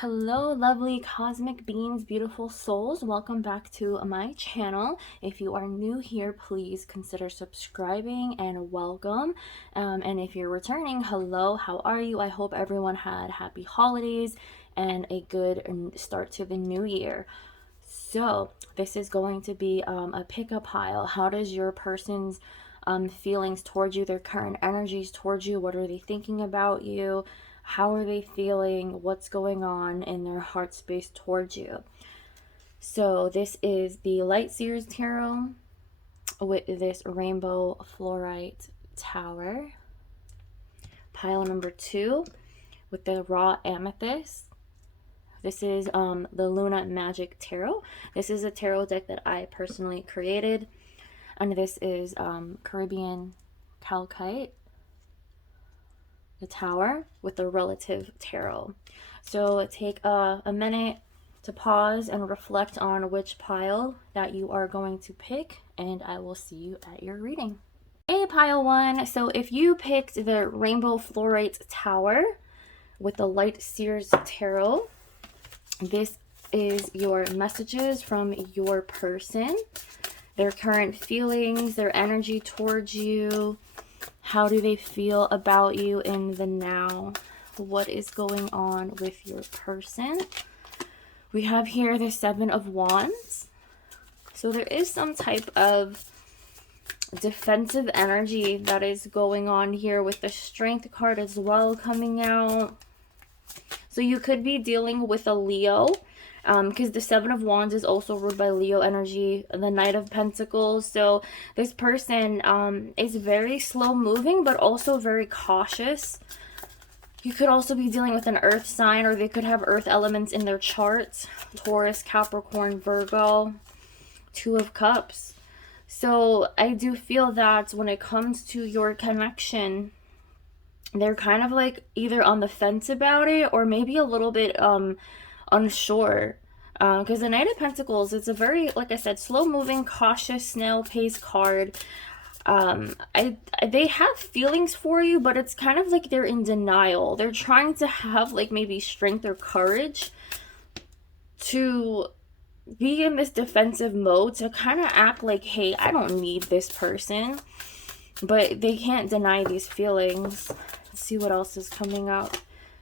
Hello, lovely cosmic beings, beautiful souls. Welcome back to my channel. If you are new here, please consider subscribing and welcome. And if you're returning, hello, how are you? I hope everyone had happy holidays and a good start to the new year. So this is going to be a pickup pile. How does your person's feelings towards you, their current energies towards you, what are they thinking about you? How are they feeling? What's going on in their heart space towards you? So this is the Light Seers Tarot with this rainbow fluorite tower. Pile number 2 with the raw amethyst. This is the Luna Magic Tarot. This is a tarot deck that I personally created. And this is Caribbean Calcite, the tower with the relative tarot. So take a minute to pause and reflect on which pile that you are going to pick, and I will see you at your reading. Hey, pile 1. So if you picked the Rainbow Fluorite Tower with the Light Seers Tarot, this is your messages from your person, their current feelings, their energy towards you. How do they feel about you in the now? What is going on with your person? We have here the 7 of Wands. So there is some type of defensive energy that is going on here with the Strength card as well coming out. So you could be dealing with a Leo, because the 7 of Wands is also ruled by Leo energy, the Knight of Pentacles. So this person is very slow moving, but also very cautious. You could also be dealing with an earth sign, or they could have earth elements in their charts. Taurus, Capricorn, Virgo, 2 of Cups. So I do feel that when it comes to your connection, they're kind of like either on the fence about it, or maybe a little bit unsure, because the Knight of Pentacles, it's a very, like I said, slow moving, cautious, snail pace card. They have feelings for you, but it's kind of like they're in denial. They're trying to have like maybe strength or courage to be in this defensive mode, to kind of act like, hey, I don't need this person, but they can't deny these feelings. Let's see what else is coming up.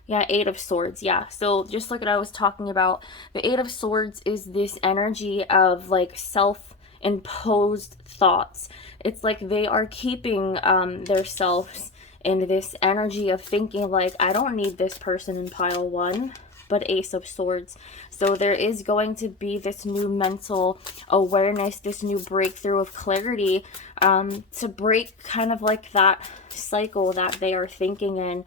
Yeah, 8 of Swords. Yeah, so just like what I was talking about, the 8 of Swords is this energy of like self-imposed thoughts. It's like they are keeping themselves in this energy of thinking like, I don't need this person in pile 1, but Ace of Swords. So there is going to be this new mental awareness, this new breakthrough of clarity, to break kind of like that cycle that they are thinking in.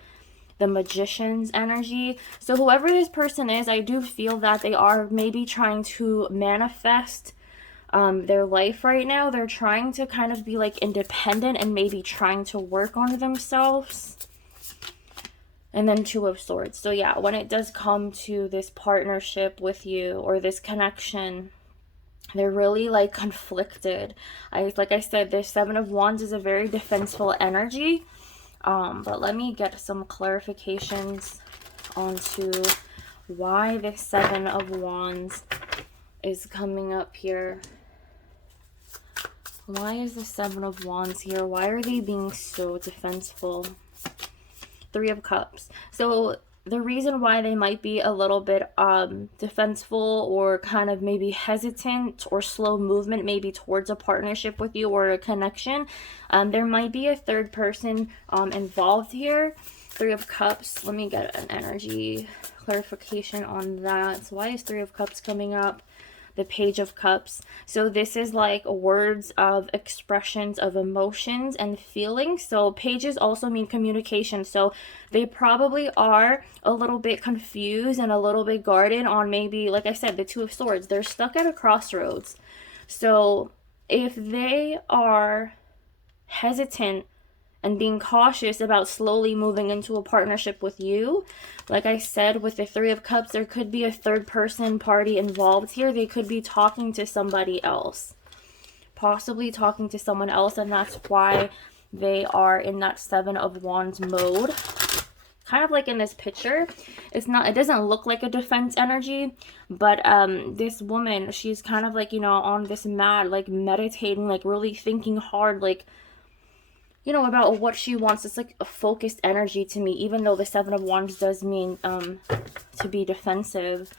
The Magician's energy. So whoever this person is, I do feel that they are maybe trying to manifest their life right now. They're trying to kind of be like independent and maybe trying to work on themselves. And then 2 of Swords. So yeah, when it does come to this partnership with you or this connection, they're really like conflicted. Like I said, the 7 of Wands is a very defensive energy. But let me get some clarifications onto why the 7 of Wands is coming up here. Why is the 7 of Wands here? Why are they being so defensive? 3 of Cups. So the reason why they might be a little bit defensive or kind of maybe hesitant or slow movement maybe towards a partnership with you or a connection, there might be a third person involved here. 3 of Cups. Let me get an energy clarification on that. So why is 3 of Cups coming up? The Page of Cups. So this is like words of expressions of emotions and feelings. So pages also mean communication. So they probably are a little bit confused and a little bit guarded on maybe, like I said, the 2 of Swords. They're stuck at a crossroads. So if they are hesitant and being cautious about slowly moving into a partnership with you, like I said, with the 3 of Cups, there could be a third person party involved here. They could be talking to somebody else, possibly talking to someone else, and that's why they are in that 7 of Wands mode, kind of like in this picture, it doesn't look like a defense energy, but this woman, she's kind of like, you know, on this mat, like meditating, like really thinking hard, like, you know, about what she wants. It's like a focused energy to me, even though the Seven of Wands does mean to be defensive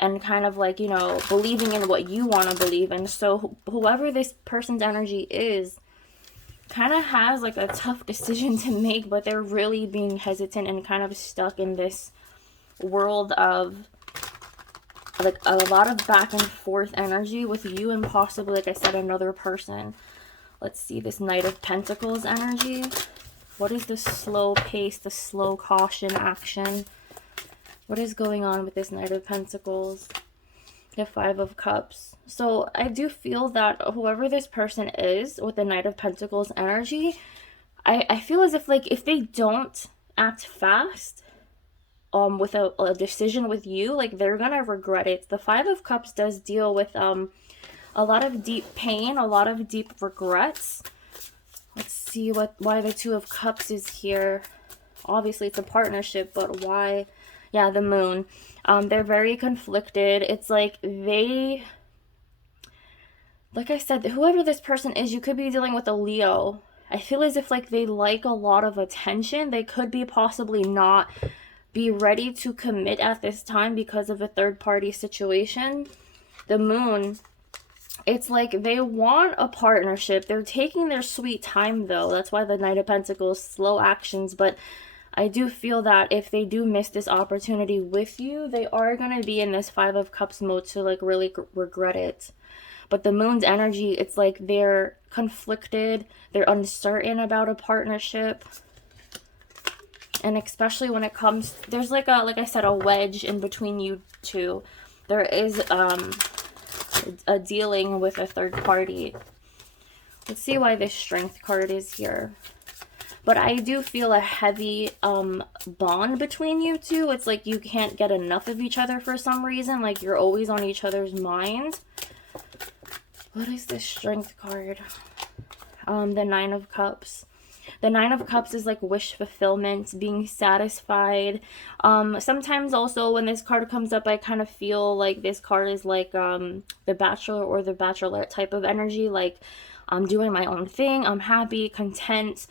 and kind of like, you know, believing in what you want to believe in. So whoever this person's energy is kind of has like a tough decision to make, but they're really being hesitant and kind of stuck in this world of like a lot of back and forth energy with you and possibly, like I said, another person. Let's see, this Knight of Pentacles energy. What is the slow pace, the slow caution action? What is going on with this Knight of Pentacles? The Five of Cups. So I do feel that whoever this person is with the Knight of Pentacles energy, I feel as if, like, if they don't act fast with a decision with you, like, they're gonna regret it. The Five of Cups does deal with a lot of deep pain, a lot of deep regrets. Let's see why the Two of Cups is here. Obviously it's a partnership, but why? Yeah, the Moon. They're very conflicted. It's like like I said, whoever this person is, you could be dealing with a Leo. I feel as if like they like a lot of attention. They could be possibly not be ready to commit at this time because of a third party situation. The Moon, it's like they want a partnership. They're taking their sweet time though. That's why the Knight of Pentacles, slow actions. But I do feel that if they do miss this opportunity with you, they are going to be in this Five of Cups mode to like really regret it. But the Moon's energy, it's like they're conflicted, they're uncertain about a partnership. And especially when it comes, there's like I said, a wedge in between you two. There is a dealing with a third party. Let's see why this Strength card is here. But I do feel a heavy bond between you two. It's like you can't get enough of each other for some reason. Like you're always on each other's mind. What is this Strength card? The Nine of Cups. The Nine of Cups is like wish fulfillment, being satisfied. Sometimes also when this card comes up, I kind of feel like this card is like the Bachelor or the Bachelorette type of energy. Like I'm doing my own thing. I'm happy, content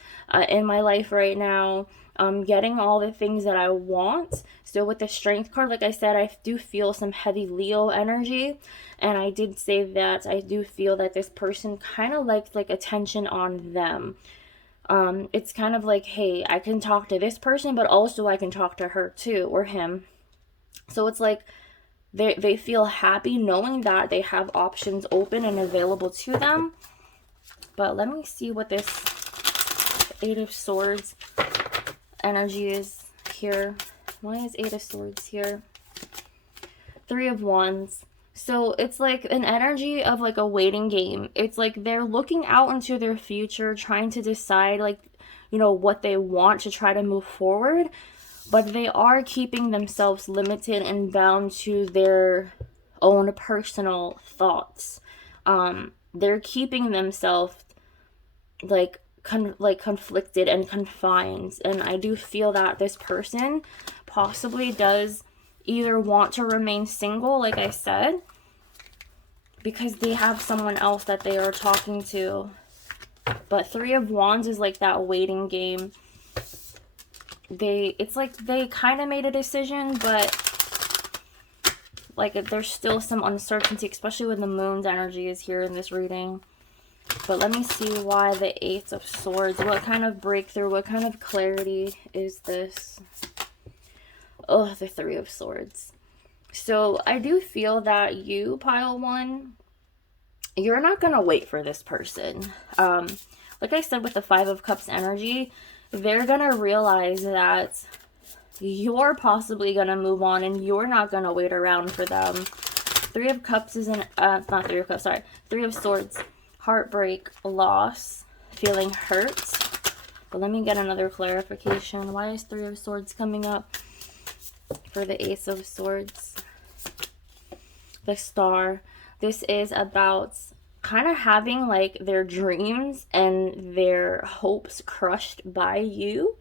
in my life right now. I'm getting all the things that I want. So with the Strength card, like I said, I do feel some heavy Leo energy. And I did say that I do feel that this person kind of likes like attention on them. It's kind of like, hey, I can talk to this person, but also I can talk to her too, or him. So it's like they feel happy knowing that they have options open and available to them. But let me see what this Eight of Swords energy is here. Why is Eight of Swords here? Three of Wands. So it's like an energy of like a waiting game. It's like they're looking out into their future, trying to decide like, you know, what they want to try to move forward. But they are keeping themselves limited and bound to their own personal thoughts. They're keeping themselves like conflicted and confined. And I do feel that this person possibly does either want to remain single, like I said, because they have someone else that they are talking to. But Three of Wands is like that waiting game. It's like they kind of made a decision, but like there's still some uncertainty, especially when the Moon's energy is here in this reading. But let me see why the Eight of Swords. What kind of breakthrough, what kind of clarity is this? Oh, the Three of Swords. So I do feel that you, pile one, you're not going to wait for this person. Like I said, with the Five of Cups energy, they're going to realize that you're possibly going to move on and you're not going to wait around for them. Three of Cups is not Three of Cups, sorry. Three of Swords. Heartbreak, loss, feeling hurt. But let me get another clarification. Why is Three of Swords coming up for the Ace of Swords? The Star. This is about kind of having like their dreams and their hopes crushed by you.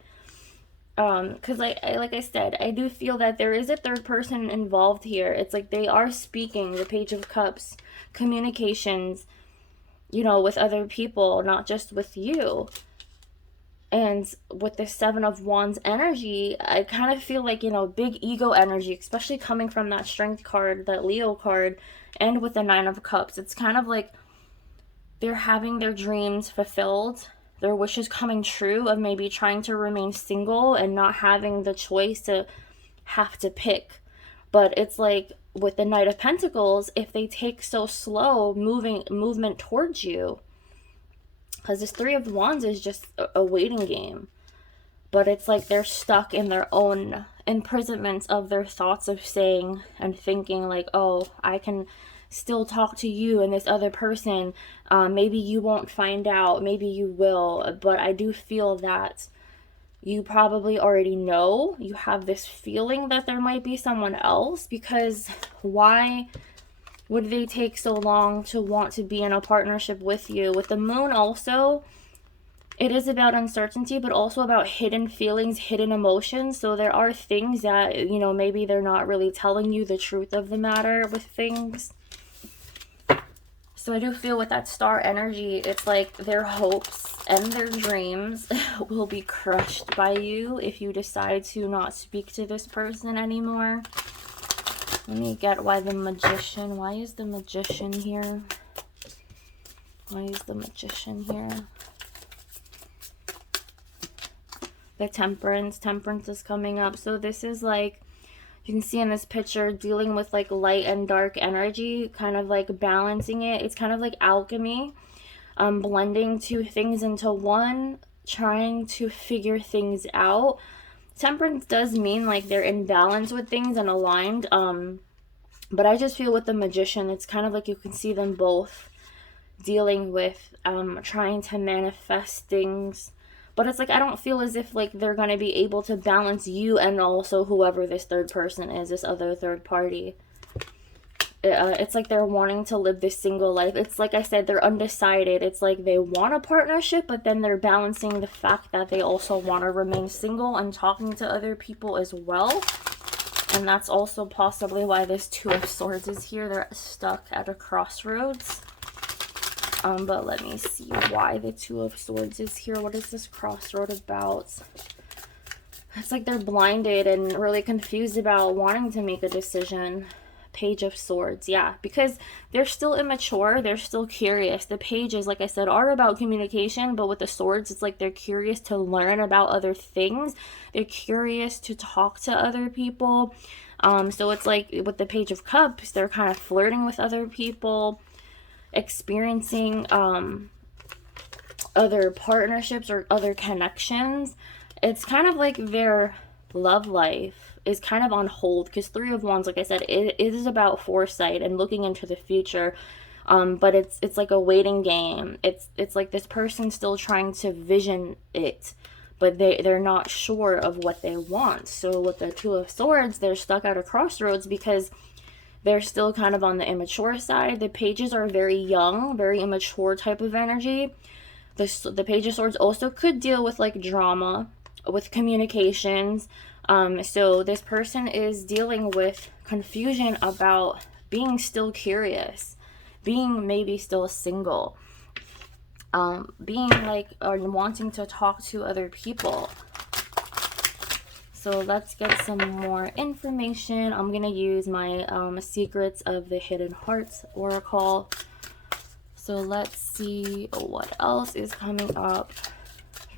Because like I said, I do feel that there is a third person involved here. It's like they are speaking, the Page of Cups, communications, you know, with other people, not just with you. And with the Seven of Wands energy, I kind of feel like, you know, big ego energy, especially coming from that Strength card, that Leo card, and with the Nine of Cups. It's kind of like they're having their dreams fulfilled, their wishes coming true of maybe trying to remain single and not having the choice to have to pick. But it's like with the Knight of Pentacles, if they take so slow movement towards you, because this Three of Wands is just a waiting game. But it's like they're stuck in their own imprisonments of their thoughts of saying and thinking like, oh, I can still talk to you and this other person. Maybe you won't find out. Maybe you will. But I do feel that you probably already know. You have this feeling that there might be someone else, because why would they take so long to want to be in a partnership with you? With the Moon also, it is about uncertainty, but also about hidden feelings, hidden emotions. So there are things that, you know, maybe they're not really telling you the truth of the matter with things. So I do feel with that Star energy, it's like their hopes and their dreams will be crushed by you if you decide to not speak to this person anymore. Let me get why the Magician. Why is the Magician here? Why is the Magician here? The Temperance. Temperance is coming up. So this is like, you can see in this picture, dealing with like light and dark energy, kind of like balancing it. It's kind of like alchemy, blending two things into one, trying to figure things out. Temperance does mean like they're in balance with things and aligned. But I just feel with the Magician, it's kind of like you can see them both dealing with trying to manifest things. But it's like, I don't feel as if like they're going to be able to balance you and also whoever this third person is, this other third party. It's like they're wanting to live this single life. It's like I said, they're undecided. It's like they want a partnership, but then they're balancing the fact that they also want to remain single and talking to other people as well. And that's also possibly why this Two of Swords is here. They're stuck at a crossroads. But let me see why the Two of Swords is here. What is this crossroad about? It's like they're blinded and really confused about wanting to make a decision. Page of Swords, yeah, because they're still immature, they're still curious. The pages, like I said, are about communication, but with the swords, it's like they're curious to learn about other things. They're curious to talk to other people. So it's like with the Page of Cups, they're kind of flirting with other people, experiencing other partnerships or other connections. It's kind of like their love life is kind of on hold, because Three of Wands, like I said, it is about foresight and looking into the future. But it's like a waiting game. It's like this person still trying to vision it, but they're not sure of what they want. So with the Two of Swords, they're stuck at a crossroads because they're still kind of on the immature side. The pages are very young, very immature type of energy. The Page of Swords also could deal with like drama, with communications. So this person is dealing with confusion about being still curious, being maybe still single, being like, or wanting to talk to other people. So let's get some more information. I'm going to use my Secrets of the Hidden Hearts Oracle. So let's see what else is coming up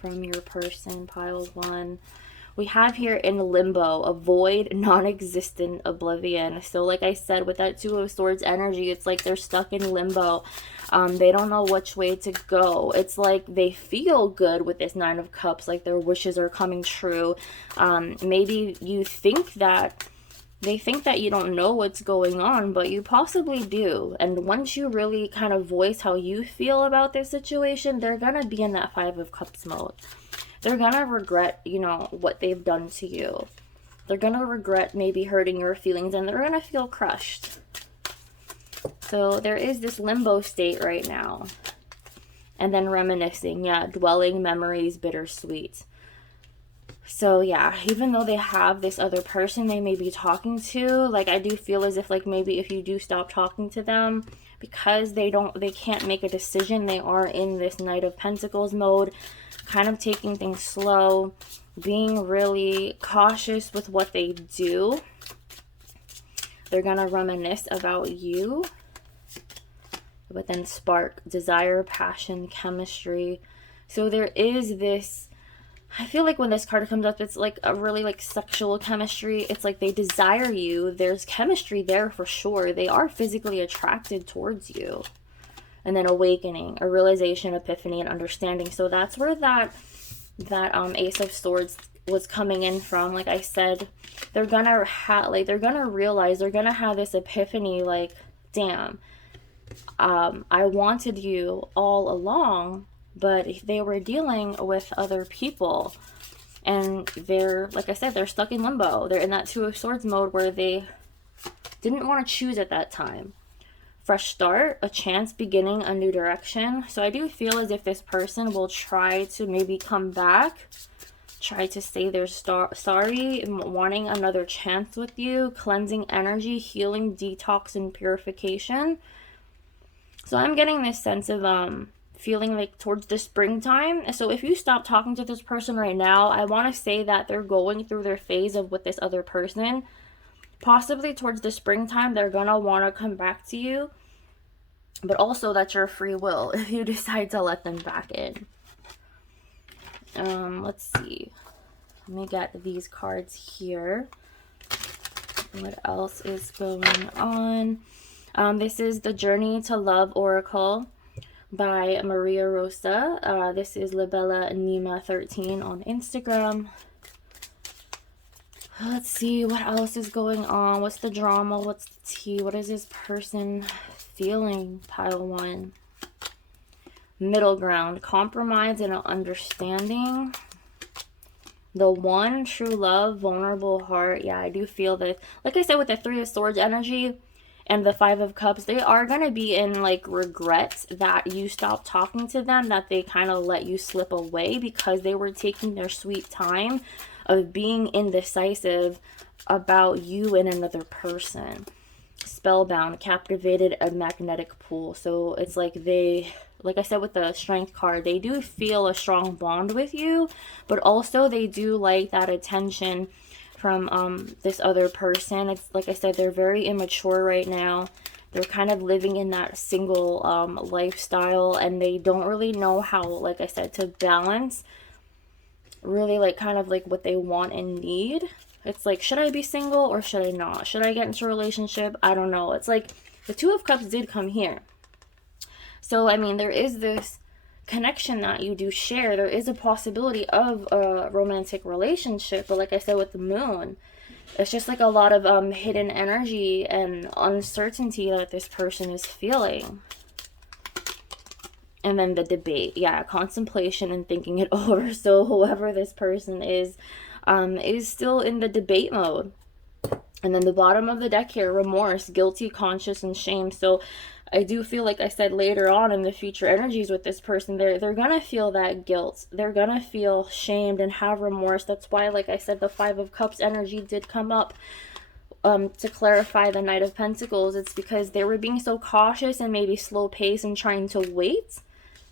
from your person, pile one. We have here in limbo, a void, non-existent oblivion. So like I said, with that Two of Swords energy, it's like they're stuck in limbo. They don't know which way to go. It's like they feel good with this Nine of Cups, like their wishes are coming true. Maybe you think that they think that you don't know what's going on, but you possibly do. And once you really kind of voice how you feel about this situation, they're gonna be in that Five of Cups mode. They're gonna regret, you know, what they've done to you. They're gonna regret maybe hurting your feelings, and they're gonna feel crushed. So there is this limbo state right now. And then reminiscing, yeah, dwelling, memories, bittersweet. So yeah, even though they have this other person they may be talking to, like I do feel as if like maybe if you do stop talking to them, because they can't make a decision, they are in this Knight of Pentacles mode, kind of taking things slow, being really cautious with what they do. They're gonna reminisce about you, but then spark desire, passion, chemistry. So there is this, I feel like when this card comes up, it's like a really like sexual chemistry. It's like they desire you. There's chemistry there for sure. They are physically attracted towards you. And then awakening, a realization, epiphany, and understanding. So that's where that Ace of Swords was coming in from. Like I said, they're gonna realize, they're gonna have this epiphany, like, damn, I wanted you all along, but they were dealing with other people, and they're, like I said, they're stuck in limbo. They're in that Two of Swords mode where they didn't want to choose at that time. Fresh start, a chance, beginning, a new direction. So I do feel as if this person will try to maybe come back, try to say they're sorry, wanting another chance with you, cleansing energy, healing, detox, and purification. So I'm getting this sense of feeling like towards the springtime. So if you stop talking to this person right now, I want to say that they're going through their phase of with this other person. Possibly towards the springtime, they're gonna want to come back to you, but also that's your free will if you decide to let them back in. Let's see. Let me get these cards here. What else is going on? This is the Journey to Love Oracle by Maria Rosa. This is Libella Nima 13 on Instagram. Let's see what else is going on. What's the drama? What's the tea? What is this person feeling? Pile 1. Middle ground. Compromise and understanding. The One, true love, vulnerable heart. Yeah, I do feel that. Like I said, with the Three of Swords energy and the Five of Cups, they are going to be in like regret that you stopped talking to them, that they kind of let you slip away because they were taking their sweet time of being indecisive about you and another person. Spellbound, captivated, a magnetic pull. So it's like they, like I said with the Strength card, they do feel a strong bond with you, but also they do like that attention from this other person. It's like I said, they're very immature right now. They're kind of living in that single lifestyle, and they don't really know how, like I said, to balance really like kind of like what they want and need. It's like, should I be single or should I not? Should I get into a relationship? I don't know. It's like the Two of Cups did come here. So, I mean, there is this connection that you do share. There is a possibility of a romantic relationship. But like I said with the Moon, it's just like a lot of hidden energy and uncertainty that this person is feeling. And then the debate, yeah, contemplation and thinking it over. So whoever this person is still in the debate mode. And then the bottom of the deck here, remorse, guilty, conscious, and shame. So I do feel, like I said, later on in the future energies with this person, they're gonna feel that guilt. They're gonna feel shamed and have remorse. That's why, like I said, the Five of Cups energy did come up to clarify the Knight of Pentacles. It's because they were being so cautious and maybe slow pace and trying to wait,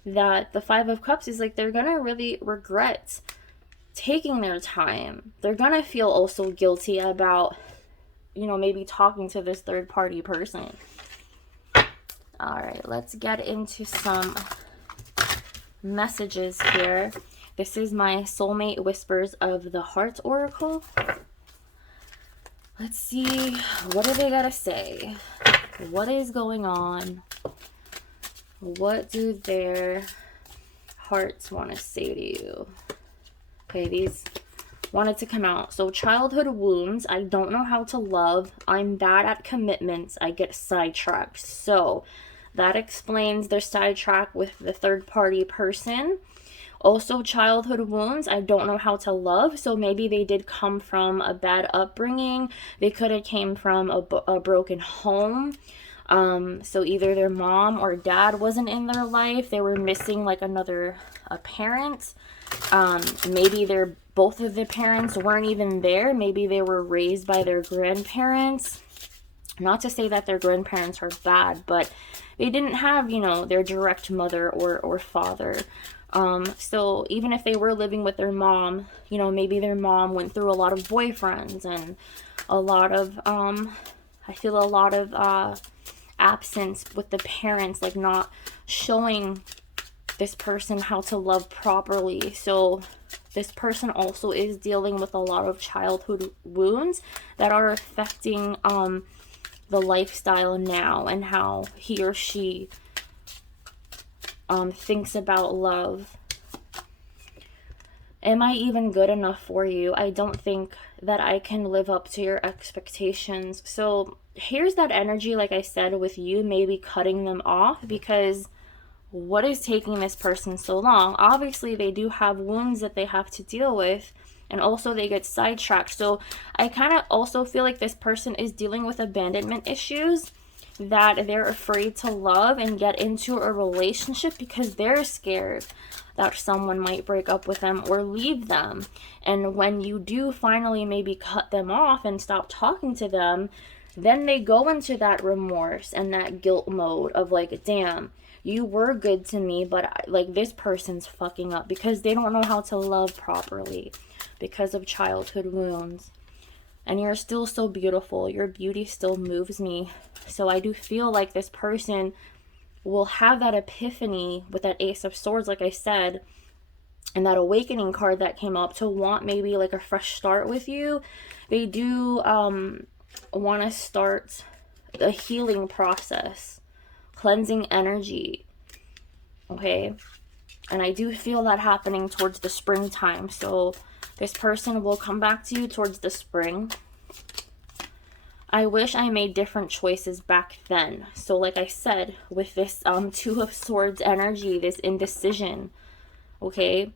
that the Five of Cups is like they're gonna really regret taking their time. They're gonna feel also guilty about, you know, maybe talking to this third party person. All right, let's get into some messages here. This is my Soulmate Whispers of the Heart Oracle. Let's see, what do they gotta say? What is going on? What do their hearts want to say to you? Okay, these wanted to come out. So childhood wounds. I don't know how to love. I'm bad at commitments. I get sidetracked. So that explains their sidetrack with the third party person. Also childhood wounds. I don't know how to love. So maybe they did come from a bad upbringing. They could have came from a broken home. So either their mom or dad wasn't in their life. They were missing like a parent. Maybe both of the parents weren't even there. Maybe they were raised by their grandparents. Not to say that their grandparents are bad, but they didn't have, their direct mother or father. So even if they were living with their mom, maybe their mom went through a lot of boyfriends and a lot of, I feel a lot of absence with the parents, like not showing this person how to love properly. So this person also is dealing with a lot of childhood wounds that are affecting the lifestyle now and how he or she thinks about love. Am I even good enough for you? I don't think that I can live up to your expectations. So here's that energy, like I said, with you maybe cutting them off, because what is taking this person so long? Obviously, they do have wounds that they have to deal with, and also they get sidetracked. So I kind of also feel like this person is dealing with abandonment issues, that they're afraid to love and get into a relationship because they're scared that someone might break up with them or leave them. And when you do finally maybe cut them off and stop talking to them, then they go into that remorse and that guilt mode of like, damn, you were good to me, but like this person's fucking up, because they don't know how to love properly because of childhood wounds. And you're still so beautiful. Your beauty still moves me. So I do feel like this person will have that epiphany with that Ace of Swords, like I said, and that awakening card that came up, to want maybe like a fresh start with you. They do want to start a healing process, cleansing energy. Okay. And I do feel that happening towards the springtime. So this person will come back to you towards the spring. I wish I made different choices back then. So like I said, with this Two of Swords energy, this indecision, okay,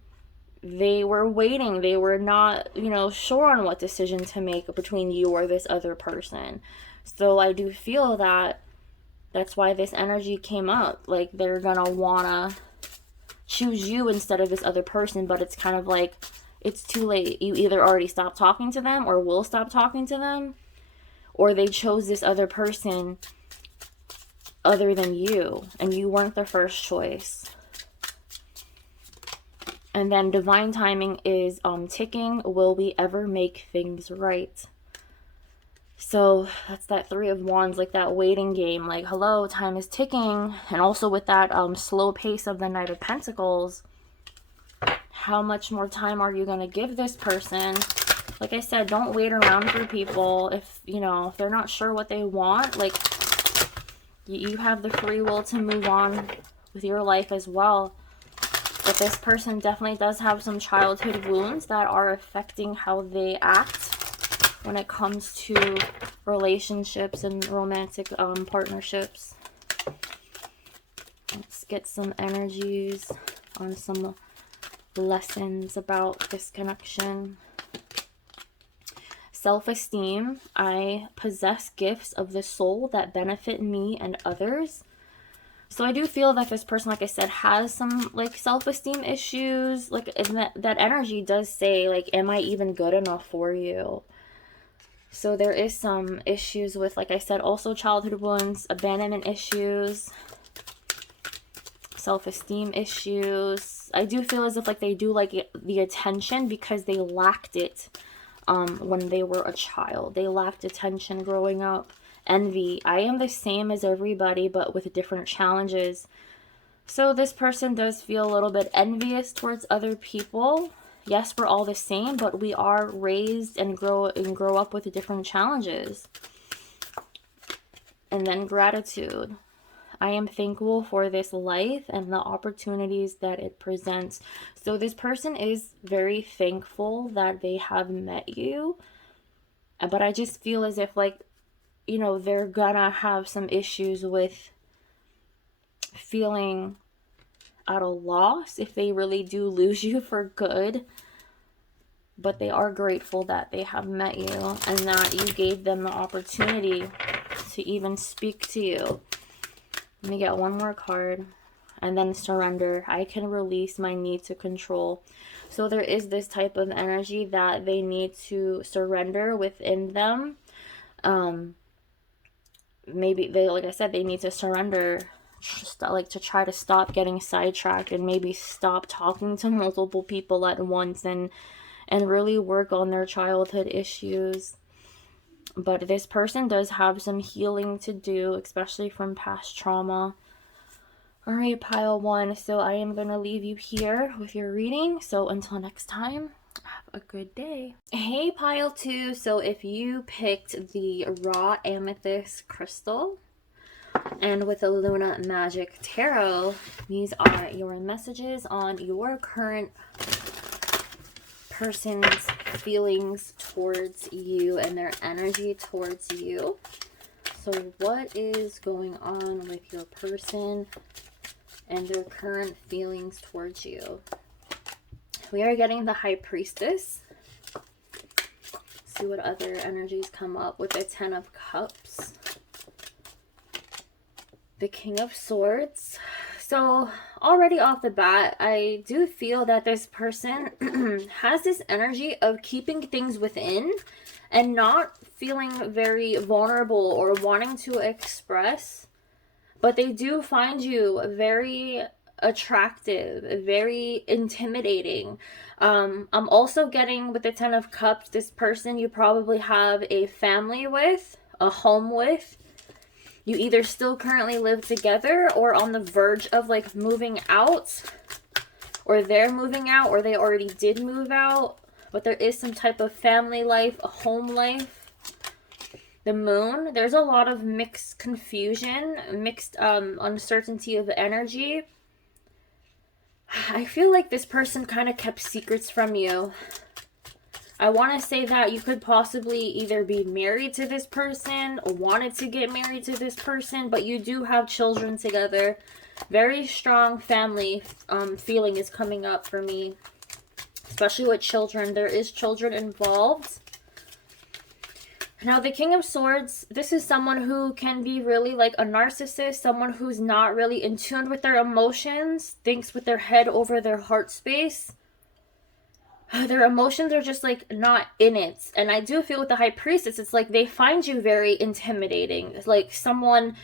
they were waiting. They were not, sure on what decision to make between you or this other person. So I do feel that that's why this energy came up. Like they're gonna wanna choose you instead of this other person, but it's kind of like it's too late. You either already stopped talking to them or will stop talking to them, or they chose this other person other than you, and you weren't the first choice. And then divine timing is ticking. Will we ever make things right? So that's that Three of Wands, like that waiting game, like, hello, time is ticking. And also with that slow pace of the Knight of Pentacles, how much more time are you going to give this person? Like I said, don't wait around for people. If, if they're not sure what they want, like, you have the free will to move on with your life as well. But this person definitely does have some childhood wounds that are affecting how they act when it comes to relationships and romantic partnerships. Let's get some energies on some lessons about this connection. Self-esteem. I possess gifts of the soul that benefit me and others. So I do feel that this person, like I said, has some like self-esteem issues. Like, and that energy does say, like, am I even good enough for you? So there is some issues with, like I said, also childhood wounds, abandonment issues, self-esteem issues. I do feel as if like they do like the attention because they lacked it when they were a child. They lacked attention growing up. Envy. I am the same as everybody, but with different challenges. So this person does feel a little bit envious towards other people. Yes, we're all the same, but we are raised and grow up with different challenges. And then gratitude. I am thankful for this life and the opportunities that it presents. So this person is very thankful that they have met you. But I just feel as if, like, they're gonna have some issues with feeling at a loss if they really do lose you for good. But they are grateful that they have met you and that you gave them the opportunity to even speak to you. Let me get one more card. And then surrender. I can release my need to control. So there is this type of energy that they need to surrender within them. Maybe they, like I said, they need to surrender, like to try to stop getting sidetracked and maybe stop talking to multiple people at once and really work on their childhood issues. But this person does have some healing to do, especially from past trauma. All right, pile 1. So I am going to leave you here with your reading. So until next time, have a good day. Hey, pile 2. So if you picked the raw amethyst crystal and with the Luna Magic Tarot, these are your messages on your current person's feelings towards you and their energy towards you. So what is going on with your person and their current feelings towards you? We are getting the High Priestess. See what other energies come up with the 10 of Cups. The King of Swords. So already off the bat, I do feel that this person has this energy of keeping things within and not feeling very vulnerable or wanting to express. But they do find you very attractive, very intimidating. I'm also getting with the 10 of Cups, this person you probably have a family with, a home with. You either still currently live together or on the verge of like moving out, or they're moving out, or they already did move out. But there is some type of family life, a home life. The Moon, there's a lot of mixed confusion, mixed uncertainty of energy. I feel like this person kind of kept secrets from you. I want to say that you could possibly either be married to this person or wanted to get married to this person, but you do have children together. Very strong family feeling is coming up for me, especially with children. There is children involved. Now, the King of Swords, this is someone who can be really like a narcissist, someone who's not really in tune with their emotions, thinks with their head over their heart space. Their emotions are just like not in it. And I do feel with the High Priestess, it's like they find you very intimidating. It's like someone,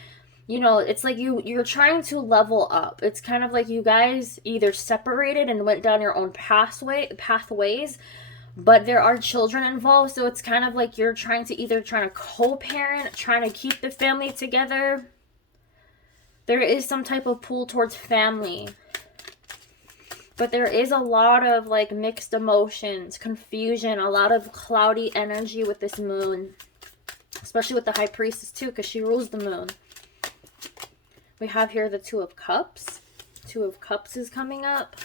you know, it's like you're trying to level up. It's kind of like you guys either separated and went down your own pathways. But there are children involved, so it's kind of like you're trying to co-parent, trying to keep the family together. There is some type of pull towards family. But there is a lot of like mixed emotions, confusion, a lot of cloudy energy with this Moon. Especially with the High Priestess too, because she rules the Moon. We have here the Two of Cups. Two of Cups is coming up.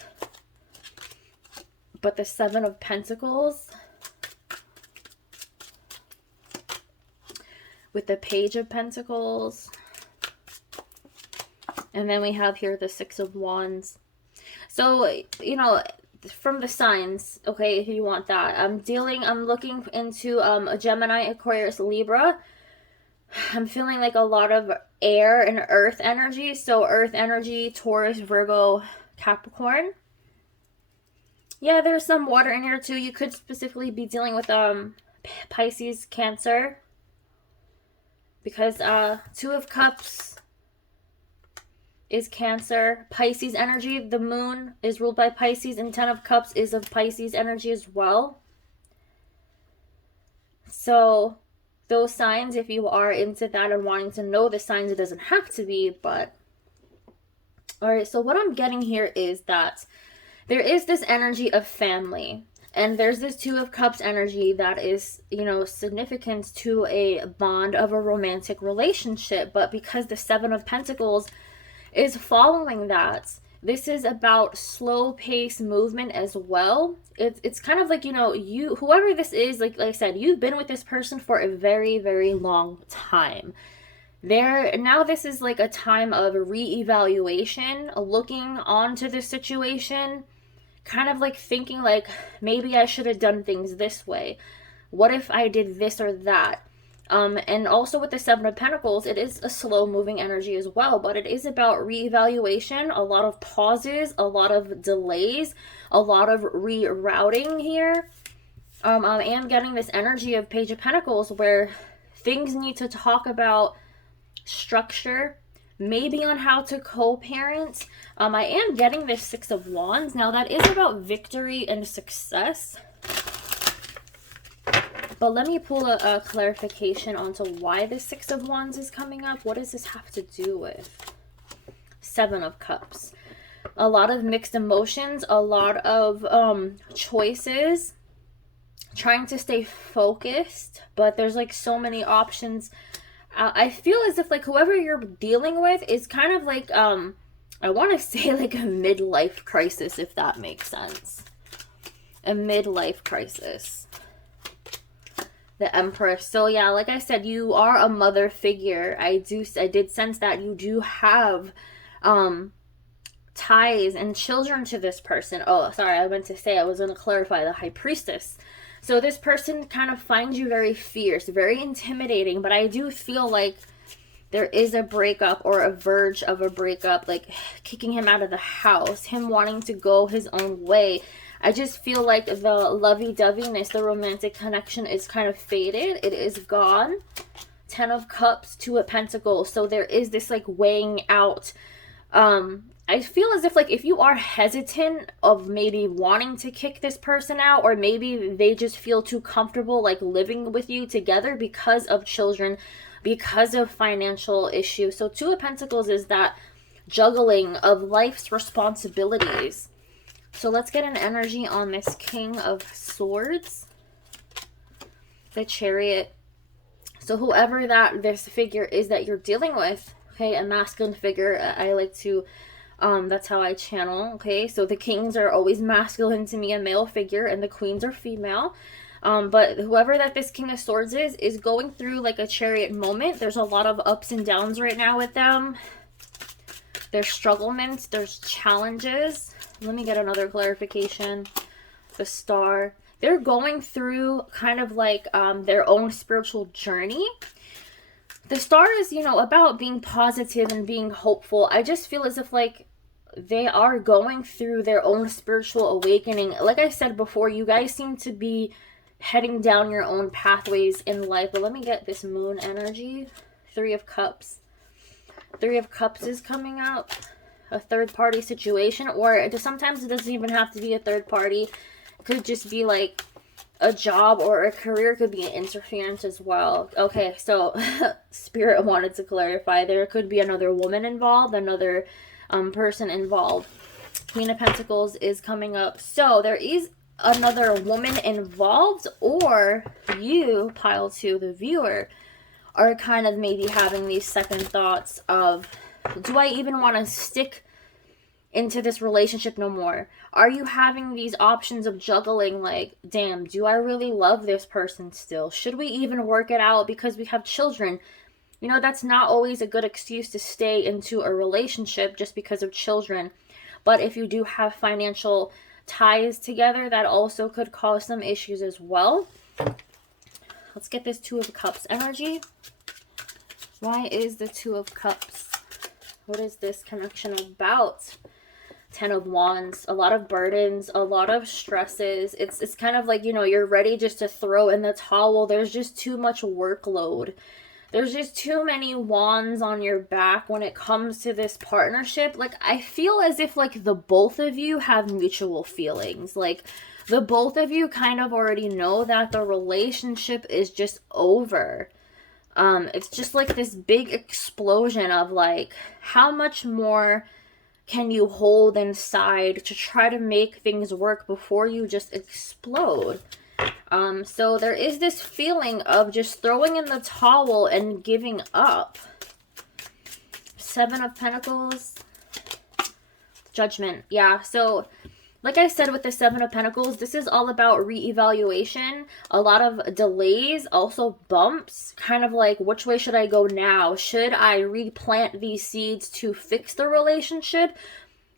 But the Seven of Pentacles with the Page of Pentacles. And then we have here the Six of Wands. So, you know, from the signs, okay, if you want that. I'm looking into a Gemini, Aquarius, Libra. I'm feeling like a lot of air and earth energy. So earth energy, Taurus, Virgo, Capricorn. Yeah, there's some water in here too. You could specifically be dealing with Pisces, Cancer. Because Two of Cups is Cancer. Pisces energy. The Moon is ruled by Pisces. And 10 of Cups is of Pisces energy as well. So those signs, if you are into that and wanting to know the signs, it doesn't have to be. But alright, so what I'm getting here is that there is this energy of family, and there's this Two of Cups energy that is, you know, significant to a bond of a romantic relationship. But because the Seven of Pentacles is following that, this is about slow pace movement as well. It's kind of like, you know, whoever this is, like I said, you've been with this person for a very, very long time. Now this is like a time of reevaluation, looking onto the situation, kind of like thinking like, maybe I should have done things this way. What if I did this or that? And also with the Seven of Pentacles, it is a slow moving energy as well, but it is about reevaluation, a lot of pauses, a lot of delays, a lot of rerouting here. I am getting this energy of Page of Pentacles where things need to talk about structure, maybe on how to co-parent. I am getting this Six of Wands. Now that is about victory and success. But let me pull a clarification onto why the Six of Wands is coming up. What does this have to do with? Seven of Cups. A lot of mixed emotions, a lot of choices, trying to stay focused, but there's like so many options. I feel as if like whoever you're dealing with is kind of like, I want to say like a midlife crisis, if that makes sense. A midlife crisis. The Empress. So yeah, like I said, you are a mother figure. I did sense that you do have ties and children to this person. Oh, sorry, I meant to say, I was going to clarify the High Priestess. So this person kind of finds you very fierce, very intimidating, but I do feel like there is a breakup or a verge of a breakup, like kicking him out of the house, him wanting to go his own way. I just feel like the lovey-doveyness, the romantic connection is kind of faded. It is gone. Ten of Cups, Two of Pentacles. So there is this like weighing out. I feel as if like if you are hesitant of maybe wanting to kick this person out, or maybe they just feel too comfortable like living with you together because of children, because of financial issues. So Two of Pentacles is that juggling of life's responsibilities. So let's get an energy on this King of Swords, the Chariot. So whoever this figure is that you're dealing with, okay, a masculine figure, I like to, that's how I channel, okay? So the kings are always masculine to me, a male figure, and the queens are female. But whoever that this King of Swords is going through like a chariot moment. There's a lot of ups and downs right now with them. There's strugglements, there's challenges. Let me get another clarification. The Star. They're going through kind of like their own spiritual journey. The Star is, you know, about being positive and being hopeful. I just feel as if like they are going through their own spiritual awakening. Like I said before, you guys seem to be heading down your own pathways in life. But let me get this Moon energy. Three of Cups. Three of Cups is coming up. A third party situation, or sometimes it doesn't even have to be a third party. It could just be like a job or a career, could be an interference as well. Okay, so Spirit wanted to clarify there could be another woman involved, another person involved. Queen of Pentacles is coming up. So there is another woman involved, or you, pile two, the viewer, are kind of maybe having these second thoughts of, do I even want to stick into this relationship no more? Are you having these options of juggling like, damn, do I really love this person still? Should we even work it out because we have children? You know, that's not always a good excuse to stay into a relationship just because of children. But if you do have financial ties together, that also could cause some issues as well. Let's get this Two of Cups energy. Why is the Two of Cups? What is this connection about? Ten of Wands, a lot of burdens, a lot of stresses. It's kind of like, you know, you're ready just to throw in the towel. There's just too much workload. There's just too many wands on your back when it comes to this partnership. Like, I feel as if like the both of you have mutual feelings. Like, the both of you kind of already know that the relationship is just over. It's just like this big explosion of like, how much more can you hold inside to try to make things work before you just explode? So there is this feeling of just throwing in the towel and giving up. Seven of Pentacles. Judgment. Yeah, so like I said with the Seven of Pentacles, this is all about reevaluation. A lot of delays, also bumps. Kind of like, which way should I go now? Should I replant these seeds to fix the relationship?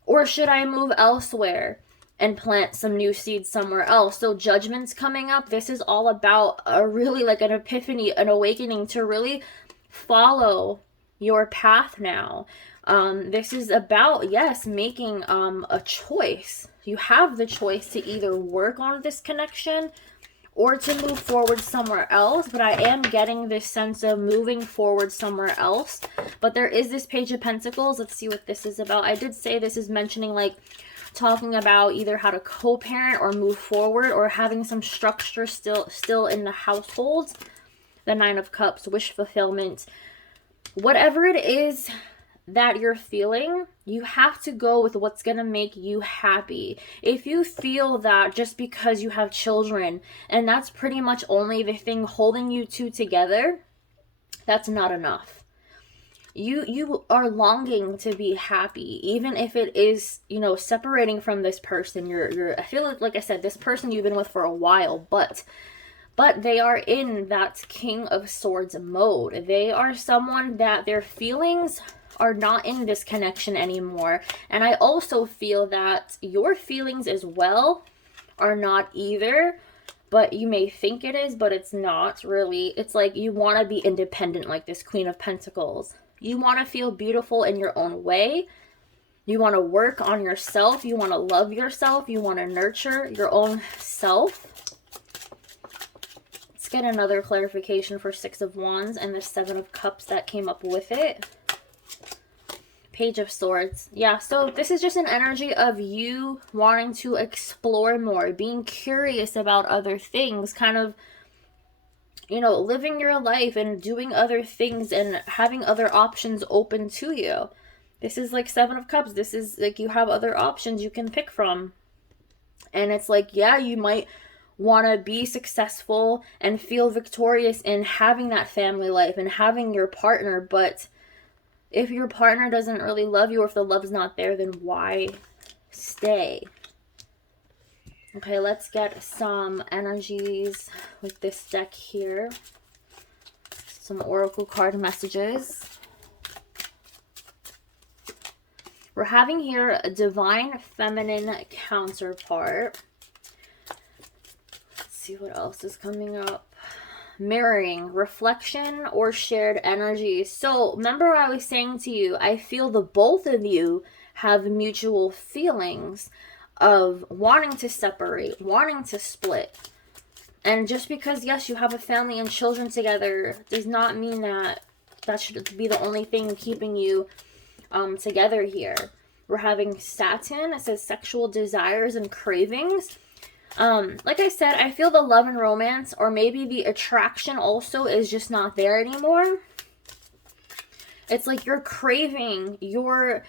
Or should I move elsewhere? and plant some new seeds somewhere else. So Judgment's coming up. This is all about a really like an epiphany, an awakening to really follow your path now. This is about, yes, making a choice. You have the choice to either work on this connection or to move forward somewhere else, but I am getting this sense of moving forward somewhere else. But there is this Page of Pentacles. Let's see what this is about. I did say this is mentioning like talking about either how to co-parent or move forward or having some structure still in the household. The Nine of Cups, wish fulfillment. Whatever it is that you're feeling, you have to go with what's going to make you happy. If you feel that just because you have children and that's pretty much only the thing holding you two together, that's not enough. You are longing to be happy, even if it is, you know, separating from this person. I feel like I said, this person you've been with for a while, but they are in that King of Swords mode. They are someone that their feelings are not in this connection anymore. And I also feel that your feelings as well are not either, but you may think it is, but it's not really. It's like you want to be independent, like this Queen of Pentacles. You want to feel beautiful in your own way. You want to work on yourself. You want to love yourself. You want to nurture your own self. Let's get another clarification for Six of Wands and the Seven of Cups that came up with it. Page of Swords. Yeah, so this is just an energy of you wanting to explore more, being curious about other things, kind of, you know, living your life and doing other things and having other options open to you. This is like Seven of Cups. This is like you have other options you can pick from. And it's like, yeah, you might want to be successful and feel victorious in having that family life and having your partner, but if your partner doesn't really love you, or if the love's not there, then why stay? Okay, let's get some energies with this deck here. Some oracle card messages. We're having here a divine feminine counterpart. Let's see what else is coming up. Mirroring, reflection, or shared energy. So remember I was saying to you, I feel the both of you have mutual feelings of wanting to separate, wanting to split. And just because, yes, you have a family and children together does not mean that that should be the only thing keeping you together here. We're having Saturn. It says sexual desires and cravings. Like I said, I feel the love and romance, or maybe the attraction also is just not there anymore. It's like you're craving, you're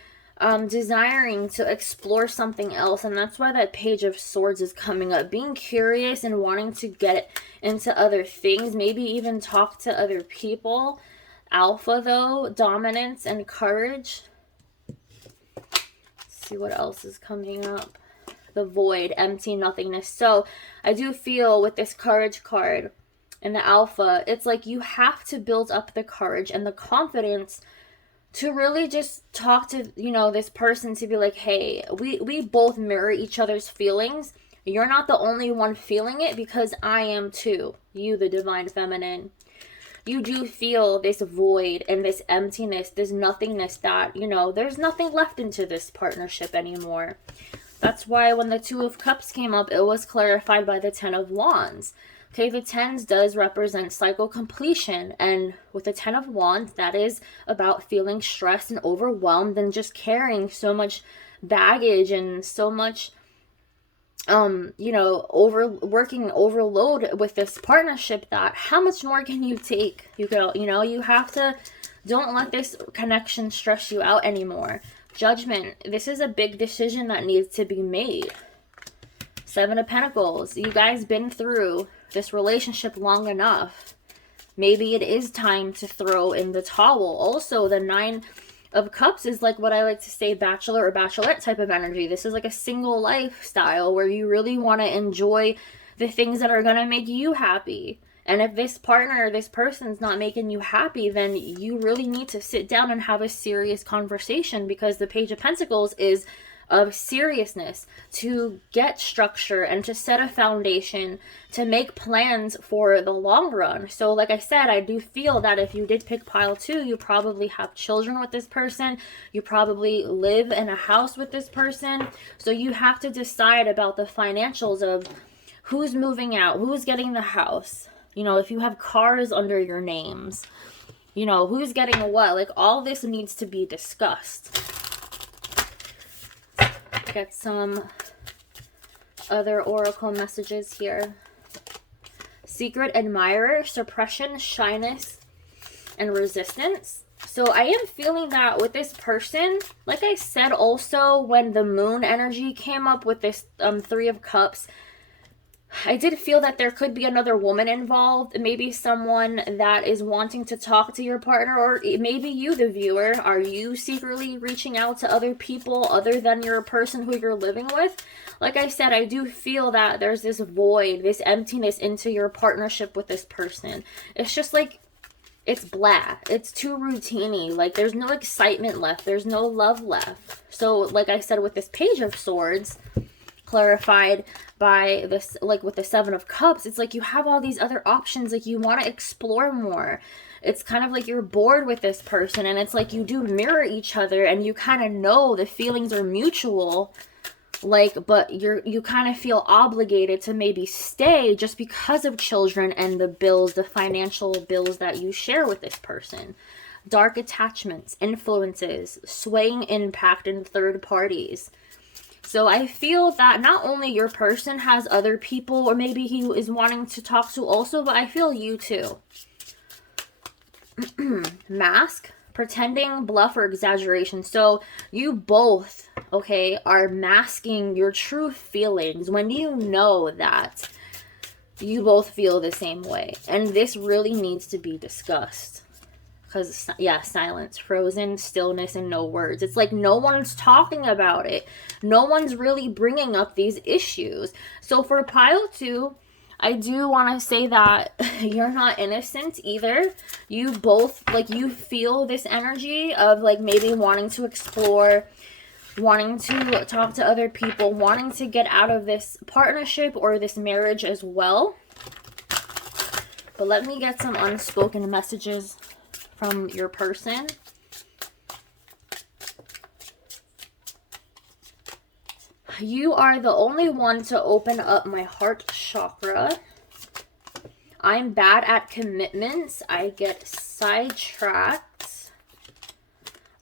desiring to explore something else, and that's why that Page of Swords is coming up. Being curious and wanting to get into other things, maybe even talk to other people. Alpha, though, dominance and courage. Let's see what else is coming up. The Void, empty, nothingness. So I do feel with this courage card and the Alpha, it's like you have to build up the courage and the confidence to really just talk to, you know, this person, to be like, hey, we both mirror each other's feelings. You're not the only one feeling it, because I am too. You, the divine feminine. You do feel this void and this emptiness, this nothingness that, you know, there's nothing left into this partnership anymore. That's why when the Two of Cups came up, it was clarified by the Ten of Wands. Okay, the Tens does represent cycle completion. And with the Ten of Wands, that is about feeling stressed and overwhelmed and just carrying so much baggage and so much, you know, working overload with this partnership, that how much more can you take? You know, you have to, don't let this connection stress you out anymore. Judgment. This is a big decision that needs to be made. Seven of Pentacles. You guys been through this relationship long enough. Maybe it is time to throw in the towel. Also, the Nine of Cups is like what I like to say, bachelor or bachelorette type of energy. This is like a single lifestyle where you really want to enjoy the things that are going to make you happy. And if this partner or this person's not making you happy, then you really need to sit down and have a serious conversation, because the Page of Pentacles is of seriousness, to get structure and to set a foundation, to make plans for the long run. So like I said, I do feel that if you did pick pile 2, you probably have children with this person. You probably live in a house with this person. So you have to decide about the financials of who's moving out, who's getting the house. You know, if you have cars under your names, you know, who's getting what. Like, all this needs to be discussed. Get some other oracle messages here. Secret admirer, suppression, shyness, and resistance. So I am feeling that with this person, like I said also when the moon energy came up with this 3 of Cups, I did feel that there could be another woman involved, maybe someone that is wanting to talk to your partner, or maybe you, the viewer. Are you secretly reaching out to other people other than your person who you're living with? Like I said, I do feel that there's this void, this emptiness into your partnership with this person. It's just like, it's blah. It's too routine-y. Like, there's no excitement left. There's no love left. So, like I said, with this Page of Swords, clarified by this, like with the 7 of Cups, it's like you have all these other options. Like, you want to explore more. It's kind of like you're bored with this person, and it's like you do mirror each other, and you kind of know the feelings are mutual, like, but you kind of feel obligated to maybe stay just because of children and the bills, the financial bills that you share with this person. Dark attachments, influences, swaying impact in third parties. So I feel that not only your person has other people, or maybe he is wanting to talk to also, but I feel you too. Mask, pretending, bluff, or exaggeration. So you both, okay, are masking your true feelings when you know that you both feel the same way. And this really needs to be discussed. Because, yeah, silence, frozen, stillness, and no words. It's like no one's talking about it. No one's really bringing up these issues. So for pile 2, I do want to say that you're not innocent either. You both, like, you feel this energy of, like, maybe wanting to explore, wanting to talk to other people, wanting to get out of this partnership or this marriage as well. But let me get some unspoken messages from your person. You are the only one to open up my heart chakra. I'm bad at commitments. I get sidetracked.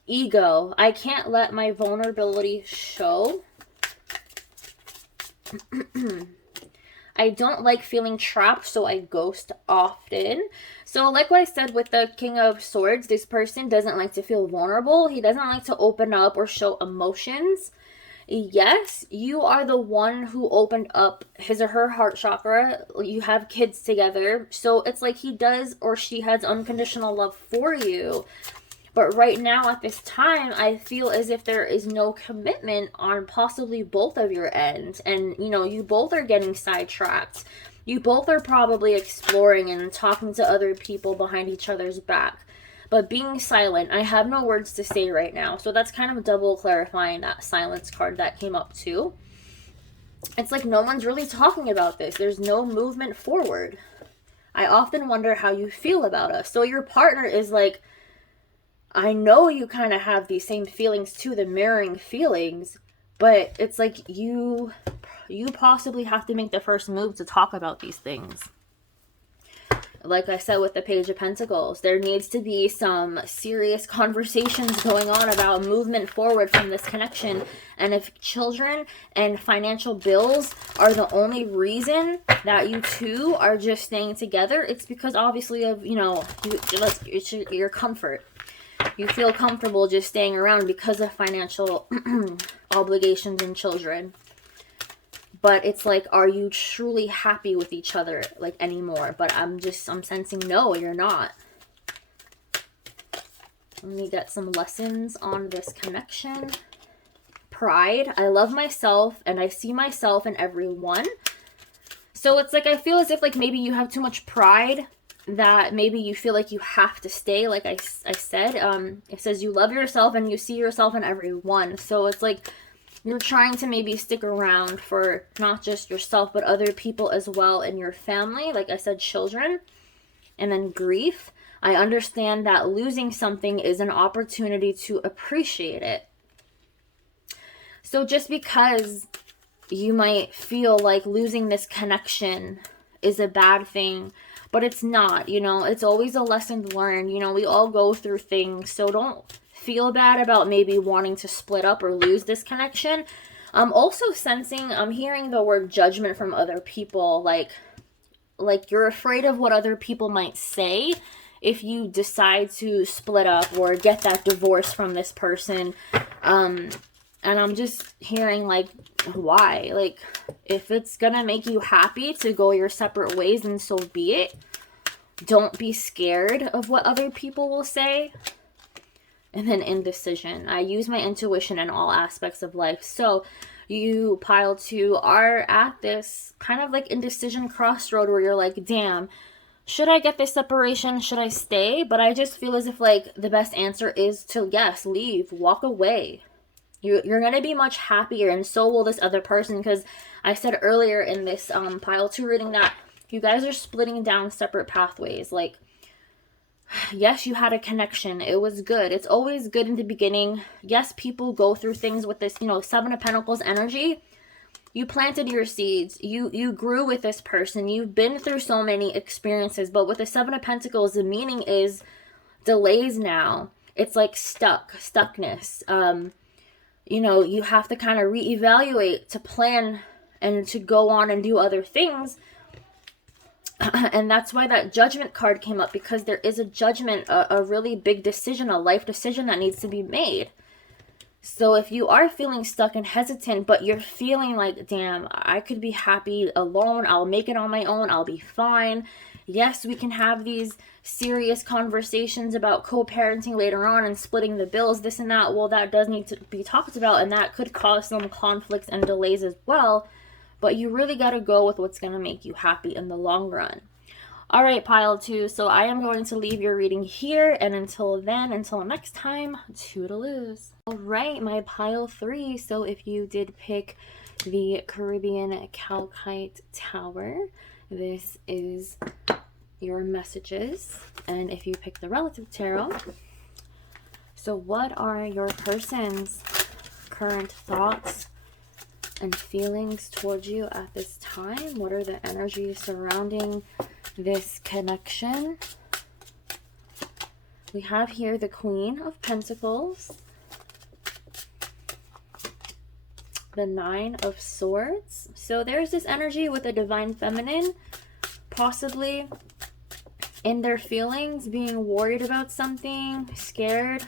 Ego. I can't let my vulnerability show. I don't like feeling trapped, so I ghost often. So like what I said with the King of Swords, this person doesn't like to feel vulnerable. He doesn't like to open up or show emotions. Yes, you are the one who opened up his or her heart chakra. You have kids together. So it's like he does or she has unconditional love for you. But right now at this time, I feel as if there is no commitment on possibly both of your ends. And, you know, you both are getting sidetracked. You both are probably exploring and talking to other people behind each other's back. But being silent, I have no words to say right now. So that's kind of double clarifying that silence card that came up too. It's like no one's really talking about this. There's no movement forward. I often wonder how you feel about us. So your partner is like, I know you kind of have these same feelings too, the mirroring feelings, but it's like you possibly have to make the first move to talk about these things. Like I said with the Page of Pentacles, there needs to be some serious conversations going on about movement forward from this connection. And if children and financial bills are the only reason that you two are just staying together, it's because obviously of, you know, it's your comfort. You feel comfortable just staying around because of financial obligations and children. But it's like, are you truly happy with each other, like, anymore? But I'm sensing no, you're not. Let me get some lessons on this connection. Pride. I love myself and I see myself in everyone. So it's like, I feel as if, like, maybe you have too much pride that maybe you feel like you have to stay. Like I said, it says you love yourself and you see yourself in everyone. So it's like, you're trying to maybe stick around for not just yourself, but other people as well in your family. Like I said, children. And then grief. I understand that losing something is an opportunity to appreciate it. So just because you might feel like losing this connection is a bad thing, but it's not, you know, it's always a lesson learned. You know, we all go through things, so don't feel bad about maybe wanting to split up or lose this connection. I'm also sensing, I'm hearing the word judgment from other people, like you're afraid of what other people might say if you decide to split up or get that divorce from this person. And I'm just hearing, like, why? Like, if it's gonna make you happy to go your separate ways, then so be it. Don't be scared of what other people will say. And then indecision. I use my intuition in all aspects of life. So you, pile 2, are at this kind of like indecision crossroad where you're like, damn, should I get this separation? Should I stay? But I just feel as if, like, the best answer is to, yes, leave, walk away. You're going to be much happier, and so will this other person, because I said earlier in this pile 2 reading that you guys are splitting down separate pathways. Like, yes, you had a connection. It was good. It's always good in the beginning. Yes, people go through things with this, you know, 7 of Pentacles energy. You planted your seeds. You grew with this person. You've been through so many experiences. But with the 7 of Pentacles, the meaning is delays now. It's like stuckness. You know, you have to kind of reevaluate to plan and to go on and do other things. And that's why that judgment card came up, because there is a judgment, a really big decision, a life decision that needs to be made. So if you are feeling stuck and hesitant, but you're feeling like, damn, I could be happy alone, I'll make it on my own, I'll be fine. Yes, we can have these serious conversations about co-parenting later on and splitting the bills, this and that. Well, that does need to be talked about, and that could cause some conflicts and delays as well. But you really got to go with what's going to make you happy in the long run. All right, pile 2. So I am going to leave your reading here. And until then, until next time, toodaloos. All right, my pile 3. So if you did pick the Caribbean Calcite Tower, this is your messages. And if you pick the Relative Tarot, so what are your person's current thoughts and feelings towards you at this time? What are the energies surrounding this connection? We have here the Queen of Pentacles, the 9 of Swords. So there's this energy with the Divine Feminine, possibly in their feelings, being worried about something, scared,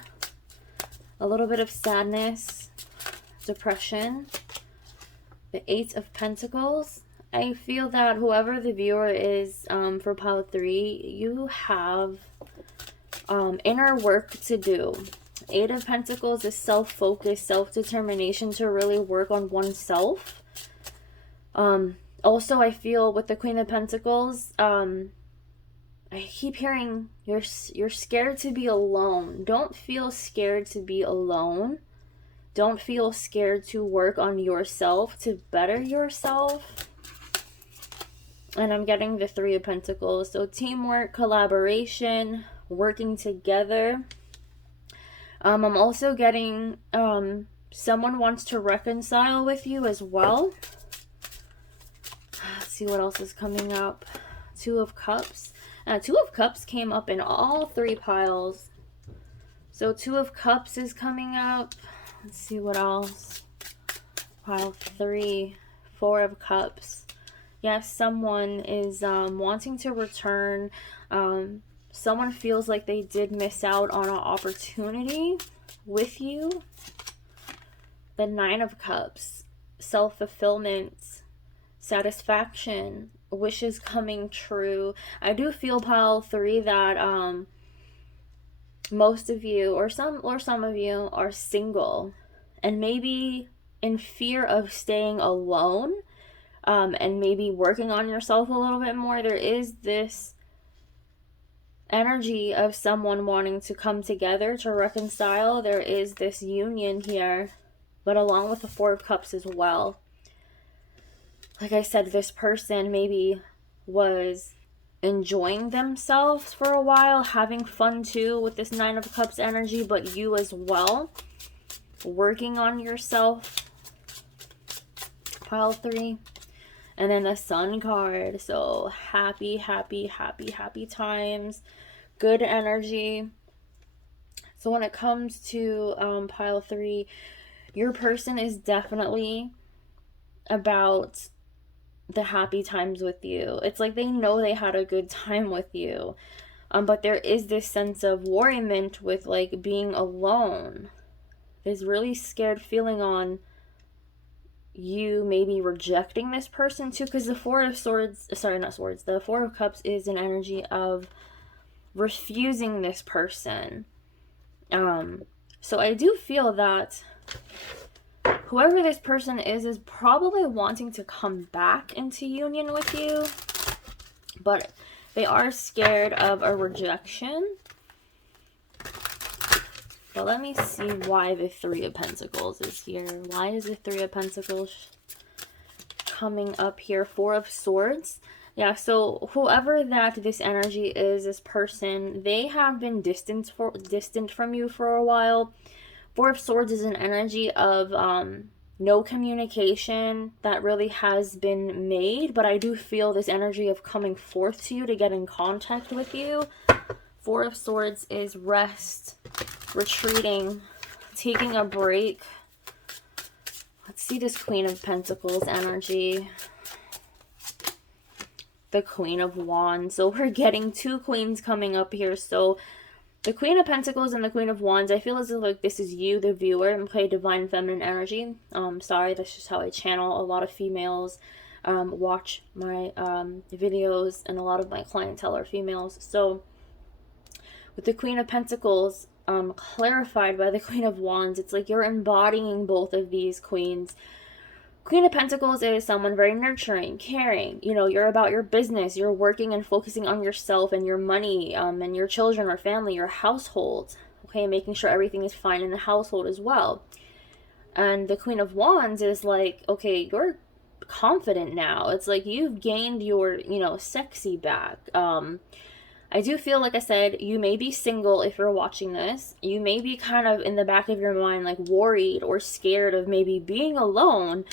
a little bit of sadness, depression. The 8 of Pentacles. I feel that whoever the viewer is for pile 3, you have inner work to do. 8 of Pentacles is self-focus, self-determination to really work on oneself. Also, I feel with the Queen of Pentacles, I keep hearing you're scared to be alone. Don't feel scared to be alone. Don't feel scared to work on yourself, to better yourself. And I'm getting the 3 of Pentacles. So teamwork, collaboration, working together. I'm also getting someone wants to reconcile with you as well. Let's see what else is coming up. 2 of Cups. 2 of Cups came up in all 3 piles. So 2 of Cups is coming up. Let's see what else. Pile 3, 4 of Cups. Yes, someone is wanting to return. Someone feels like they did miss out on an opportunity with you. The 9 of Cups, self-fulfillment, satisfaction, wishes coming true. I do feel pile 3 that most of you or some of you are single and maybe in fear of staying alone, and maybe working on yourself a little bit more. There is this energy of someone wanting to come together to reconcile. There is this union here. But along with the Four of Cups as well, like I said, this person maybe was enjoying themselves for a while, having fun too with this Nine of Cups energy, but you as well, working on yourself, pile 3. And then the Sun card, so happy, happy, happy, happy times, good energy. So when it comes to pile 3, your person is definitely about the happy times with you. It's like they know they had a good time with you. But there is this sense of worriment with like being alone. This really scared feeling on you maybe rejecting this person too, because the Four of Swords, sorry, not swords, the Four of Cups is an energy of refusing this person. So I do feel that whoever this person is probably wanting to come back into union with you, but they are scared of a rejection. But let me see why the Three of Pentacles is here. Why is the Three of Pentacles coming up here? Four of Swords. Yeah, so whoever that this energy is, this person, they have been distant from you for a while. Four of Swords is an energy of no communication that really has been made, but I do feel this energy of coming forth to you to get in contact with you. Four of Swords is rest, retreating, taking a break. Let's see this Queen of Pentacles energy. The Queen of Wands. So we're getting two queens coming up here. So the Queen of Pentacles and the Queen of Wands, I feel as if like this is you, the viewer, and play divine feminine energy. Sorry, that's just how I channel. A lot of females watch my videos, and a lot of my clientele are females. So with the Queen of Pentacles clarified by the Queen of Wands, it's like you're embodying both of these queens. Queen of Pentacles is someone very nurturing, caring. You know, you're about your business. You're working and focusing on yourself and your money and your children or family, your household. Okay, making sure everything is fine in the household as well. And the Queen of Wands is like, okay, you're confident now. It's like you've gained your, you know, sexy back. I do feel, like I said, you may be single if you're watching this. You may be kind of in the back of your mind, like worried or scared of maybe being alone.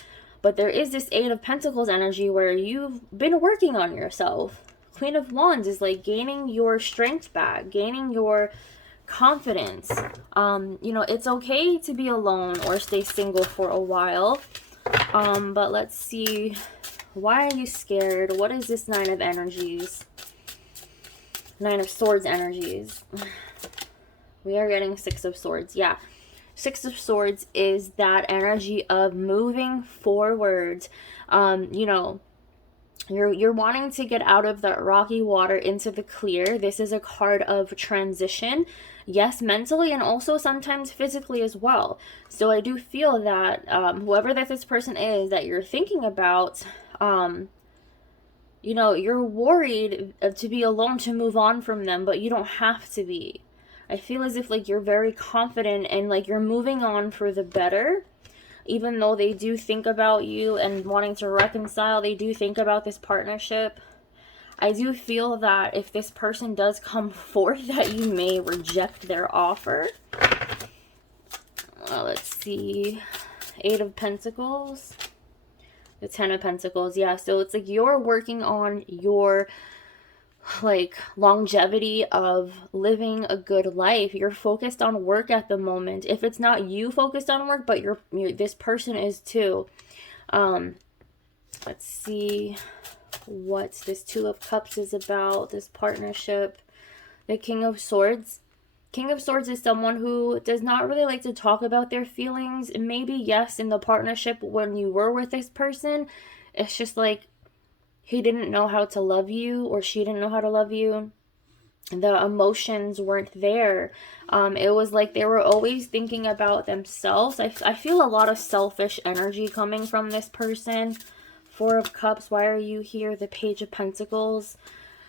But there is this Eight of Pentacles energy where you've been working on yourself. Queen of Wands is like gaining your strength back, gaining your confidence. You know, it's okay to be alone or stay single for a while. But let's see. Why are you scared? What is this Nine of Energies? Nine of Swords energies. We are getting Six of Swords. Yeah. Six of Swords is that energy of moving forward. You know, you're wanting to get out of the rocky water into the clear. This is a card of transition. Yes, mentally and also sometimes physically as well. So I do feel that whoever that this person is that you're thinking about, you know, you're worried to be alone to move on from them, but you don't have to be. I feel as if like you're very confident and like you're moving on for the better. Even though they do think about you and wanting to reconcile, they do think about this partnership. I do feel that if this person does come forth, that you may reject their offer. Let's see. Eight of Pentacles. The Ten of Pentacles. Yeah, so it's like you're working on your like longevity of living a good life. You're focused on work at the moment. If it's not you focused on work, but you're this person is too. Let's see what this Two of Cups is about, this partnership. The King of Swords. King of Swords is someone who does not really like to talk about their feelings. Maybe, yes, in the partnership when you were with this person, it's just like he didn't know how to love you or she didn't know how to love you. The emotions weren't there. It was like they were always thinking about themselves. I feel a lot of selfish energy coming from this person. Four of Cups. Why are you here? The Page of Pentacles.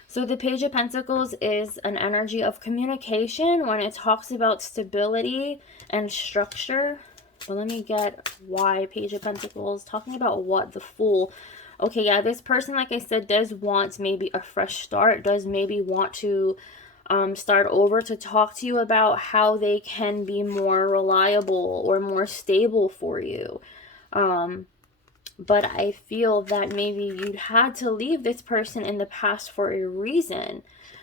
So the Page of Pentacles is an energy of communication when it talks about stability and structure. But let me get why. Page of Pentacles, talking about what? The Fool. Okay, yeah, this person, like I said, does want maybe a fresh start, does maybe want to start over, to talk to you about how they can be more reliable or more stable for you. But I feel that maybe you'd had to leave this person in the past for a reason.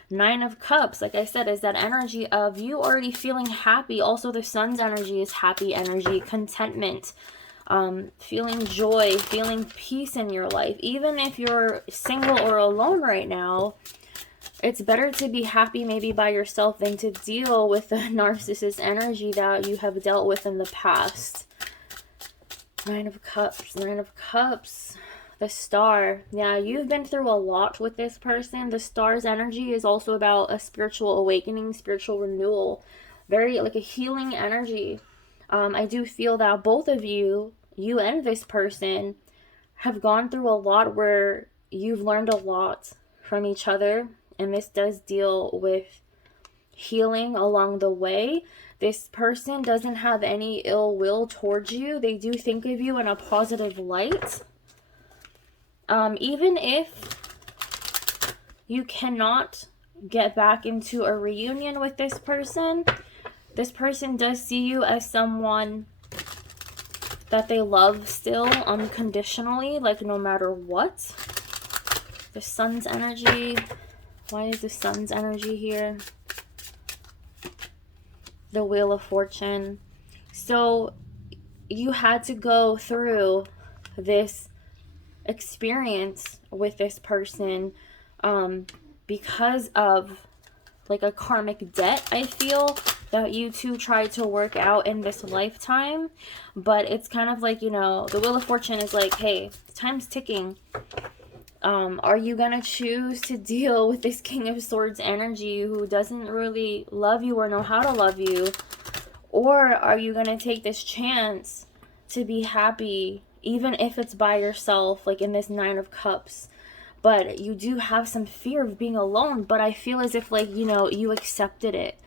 Nine of Cups, like I said, is that energy of you already feeling happy. Also, the Sun's energy is happy energy, contentment, feeling joy, feeling peace in your life. Even if you're single or alone right now, it's better to be happy maybe by yourself than to deal with the narcissist energy that you have dealt with in the past. Nine of Cups, Nine of Cups, the Star. Yeah, you've been through a lot with this person. The Star's energy is also about a spiritual awakening, spiritual renewal. Very like a healing energy. I do feel that both of you and this person, have gone through a lot where you've learned a lot from each other. And this does deal with healing along the way. This person doesn't have any ill will towards you. They do think of you in a positive light. Even if you cannot get back into a reunion with this person does see you as someone that they love still unconditionally, like no matter what. The Sun's energy. Why is the Sun's energy here? The Wheel of Fortune. So you had to go through this experience with this person because of like a karmic debt, I feel, that you two tried to work out in this lifetime. But it's kind of like, you know, the Wheel of Fortune is like, hey, time's ticking. Are you gonna choose to deal with this King of Swords energy who doesn't really love you or know how to love you? Or are you gonna take this chance to be happy, even if it's by yourself, like in this Nine of Cups? But you do have some fear of being alone, but I feel as if, like, you know, you accepted it.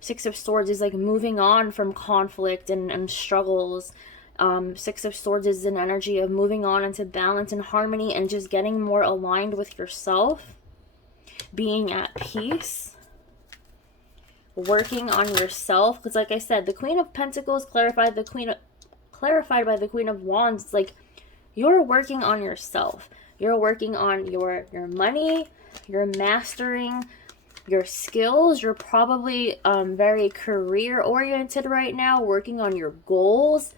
Six of Swords is like moving on from conflict and struggles. Six of Swords is an energy of moving on into balance and harmony and just getting more aligned with yourself, being at peace, working on yourself. Because like I said, the Queen of Pentacles clarified by the Queen of Wands. Like, you're working on yourself. You're working on your money. You're mastering your skills. You're probably very career oriented right now, working on your goals.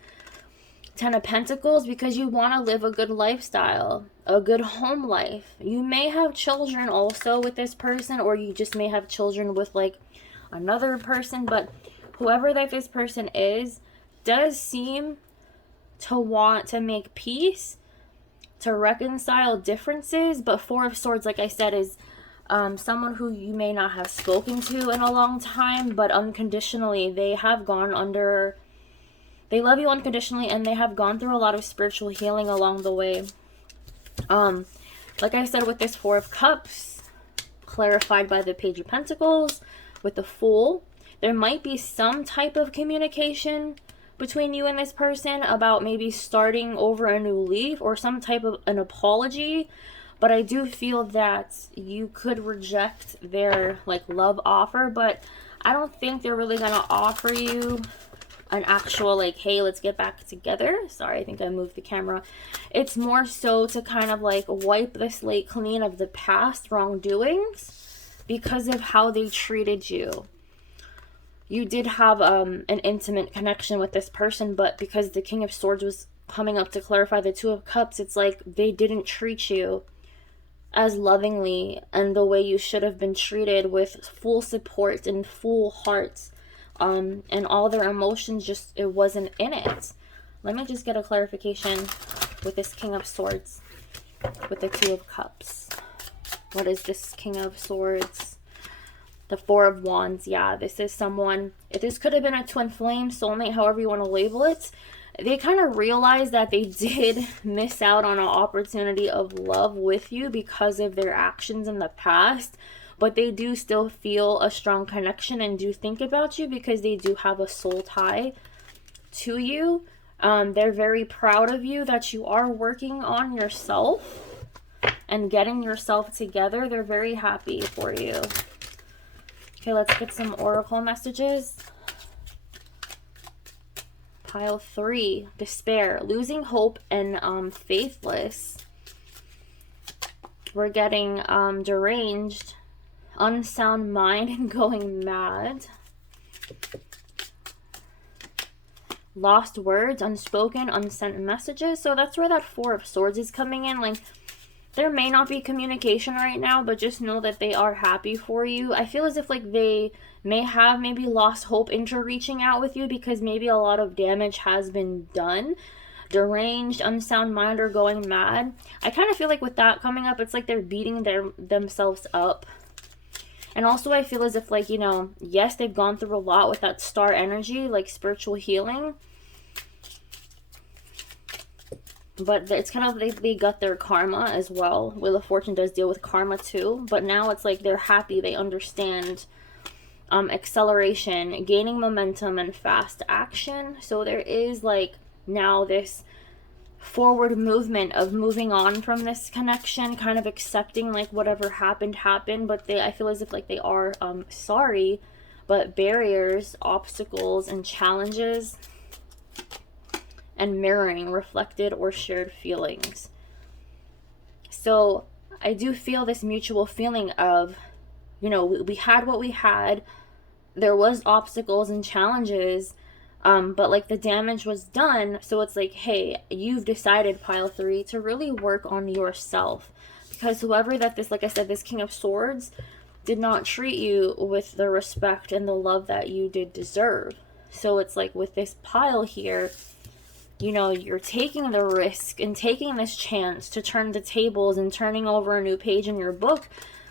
Ten of Pentacles, because you want to live a good lifestyle, a good home life. You may have children also with this person, or you just may have children with like another person, but whoever that this person is does seem to want to make peace, to reconcile differences. But Four of Swords, like I said, is someone who you may not have spoken to in a long time, but unconditionally they have gone under. They love you unconditionally, and they have gone through a lot of spiritual healing along the way. Like I said, with this Four of Cups, clarified by the Page of Pentacles, with the Fool, there might be some type of communication between you and this person about maybe starting over a new leaf or some type of an apology. But I do feel that you could reject their like love offer, but I don't think they're really going to offer you an actual like, hey, let's get back together. Sorry, I think I moved the camera. It's more so to kind of like wipe the slate clean of the past wrongdoings because of how they treated you. You did have an intimate connection with this person, but because the King of Swords was coming up to clarify the Two of Cups, it's like they didn't treat you as lovingly and the way you should have been treated, with full support and full hearts. And all their emotions, just, it wasn't in it. Let me just get a clarification with this King of Swords, with the Two of Cups. What is this King of Swords? The Four of Wands. Yeah, this is someone, this could have been a twin flame, soulmate, however you want to label it. They kind of realized that they did miss out on an opportunity of love with you because of their actions in the past. But they do still feel a strong connection and do think about you because they do have a soul tie to you. They're very proud of you that you are working on yourself and getting yourself together. They're very happy for you. Okay, let's get some oracle messages. Pile 3, despair, losing hope and faithless. We're getting deranged, unsound mind and going mad. Lost words, unspoken, unsent messages. So that's where that 4 of Swords is coming in. Like, there may not be communication right now, but just know that they are happy for you. I feel as if like they may have maybe lost hope into reaching out with you because maybe a lot of damage has been done. Deranged, unsound mind, or going mad. I kind of feel like with that coming up, it's like they're beating themselves up. And also I feel as if like, you know, yes, they've gone through a lot with that star energy, like spiritual healing. But it's kind of, they got their karma as well. Wheel of Fortune does deal with karma too. But now it's like they're happy. They understand acceleration, gaining momentum, and fast action. So there is like now this forward movement of moving on from this connection, kind of accepting like whatever happened. But I feel as if like they are sorry, but barriers, obstacles, and challenges and mirroring reflected or shared feelings. So I do feel this mutual feeling of, you know, we had what we had. There was obstacles and challenges, but like the damage was done. So it's like, hey, you've decided, pile 3, to really work on yourself, because whoever that this, like I said, this King of Swords did not treat you with the respect and the love that you did deserve. So it's like with this pile here, you know, you're taking the risk and taking this chance to turn the tables and turning over a new page in your book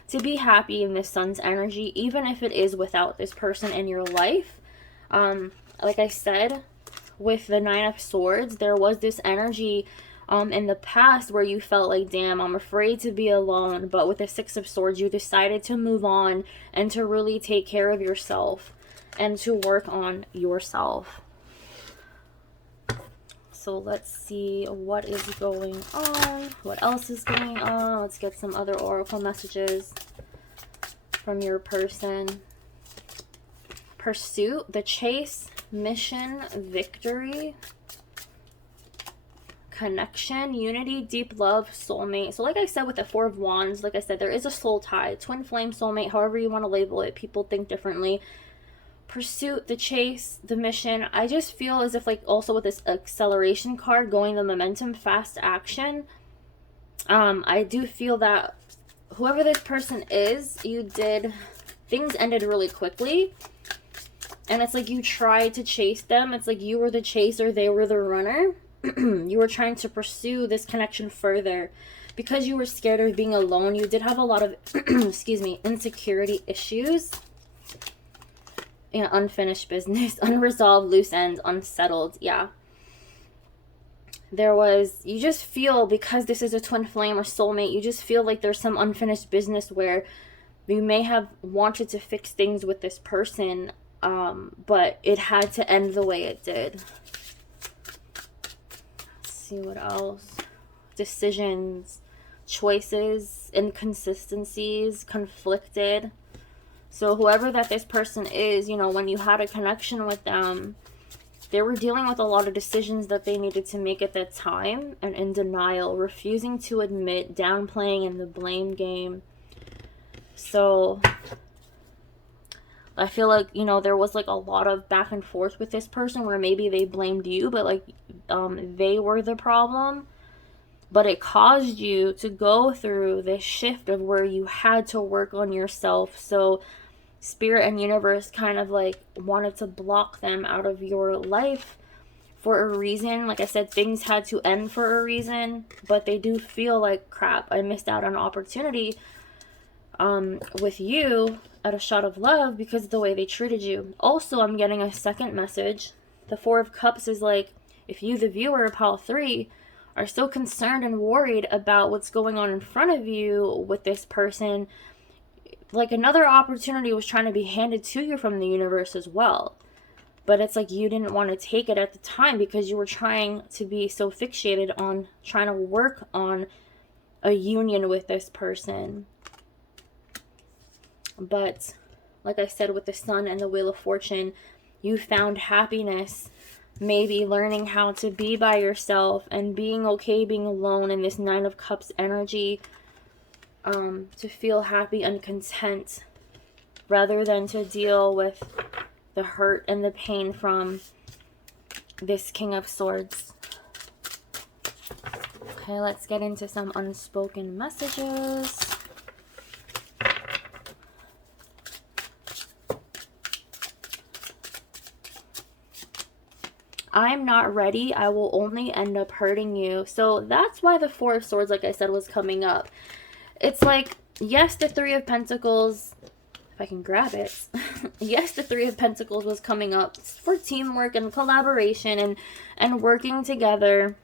to be happy in this Sun's energy, even if it is without this person in your life. Like I said, with the 9 of Swords, there was this energy in the past where you felt like, damn, I'm afraid to be alone. But with the 6 of Swords, you decided to move on and to really take care of yourself and to work on yourself. So let's see what is going on. What else is going on? Let's get some other oracle messages from your person. Pursuit, the chase, mission, victory, connection, unity, deep love, soulmate. So like I said with the 4 of Wands, like I said, there is a soul tie, twin flame, soulmate, however you want to label it. People think differently. Pursuit, the chase, the mission. I just feel as if like also with this acceleration card, going the momentum, fast action. I do feel that whoever this person is, things ended really quickly. And it's like you tried to chase them. It's like you were the chaser, they were the runner. You were trying to pursue this connection further. Because you were scared of being alone, you did have a lot of, excuse me, insecurity issues. You know, unfinished business, unresolved, loose ends, unsettled. Yeah. You just feel, because this is a twin flame or soulmate, you just feel like there's some unfinished business where you may have wanted to fix things with this person, but it had to end the way it did. Let's see what else. Decisions, choices, inconsistencies, conflicted. So whoever that this person is, you know, when you had a connection with them, they were dealing with a lot of decisions that they needed to make at that time, and in denial, refusing to admit, downplaying in the blame game. So I feel like, you know, there was like a lot of back and forth with this person where maybe they blamed you, but like they were the problem. But it caused you to go through this shift of where you had to work on yourself. So Spirit and universe kind of like wanted to block them out of your life for a reason. Like I said, things had to end for a reason, but they do feel like, crap, I missed out on an opportunity with you at a shot of love because of the way they treated you. Also, I'm getting a second message. The 4 of Cups is like, if you, the viewer, pile 3, are so concerned and worried about what's going on in front of you with this person, like another opportunity was trying to be handed to you from the universe as well. But it's like you didn't want to take it at the time because you were trying to be so fixated on trying to work on a union with this person. But like I said, with the Sun and the Wheel of Fortune, you found happiness, maybe learning how to be by yourself and being okay being alone in this Nine of Cups energy, to feel happy and content rather than to deal with the hurt and the pain from this King of Swords. Okay, let's get into some unspoken messages. I'm not ready. I will only end up hurting you. So that's why the Four of Swords, like I said, was coming up. It's like, yes, the Three of Pentacles, if I can grab it. Yes, the Three of Pentacles was coming up for teamwork and collaboration and working together.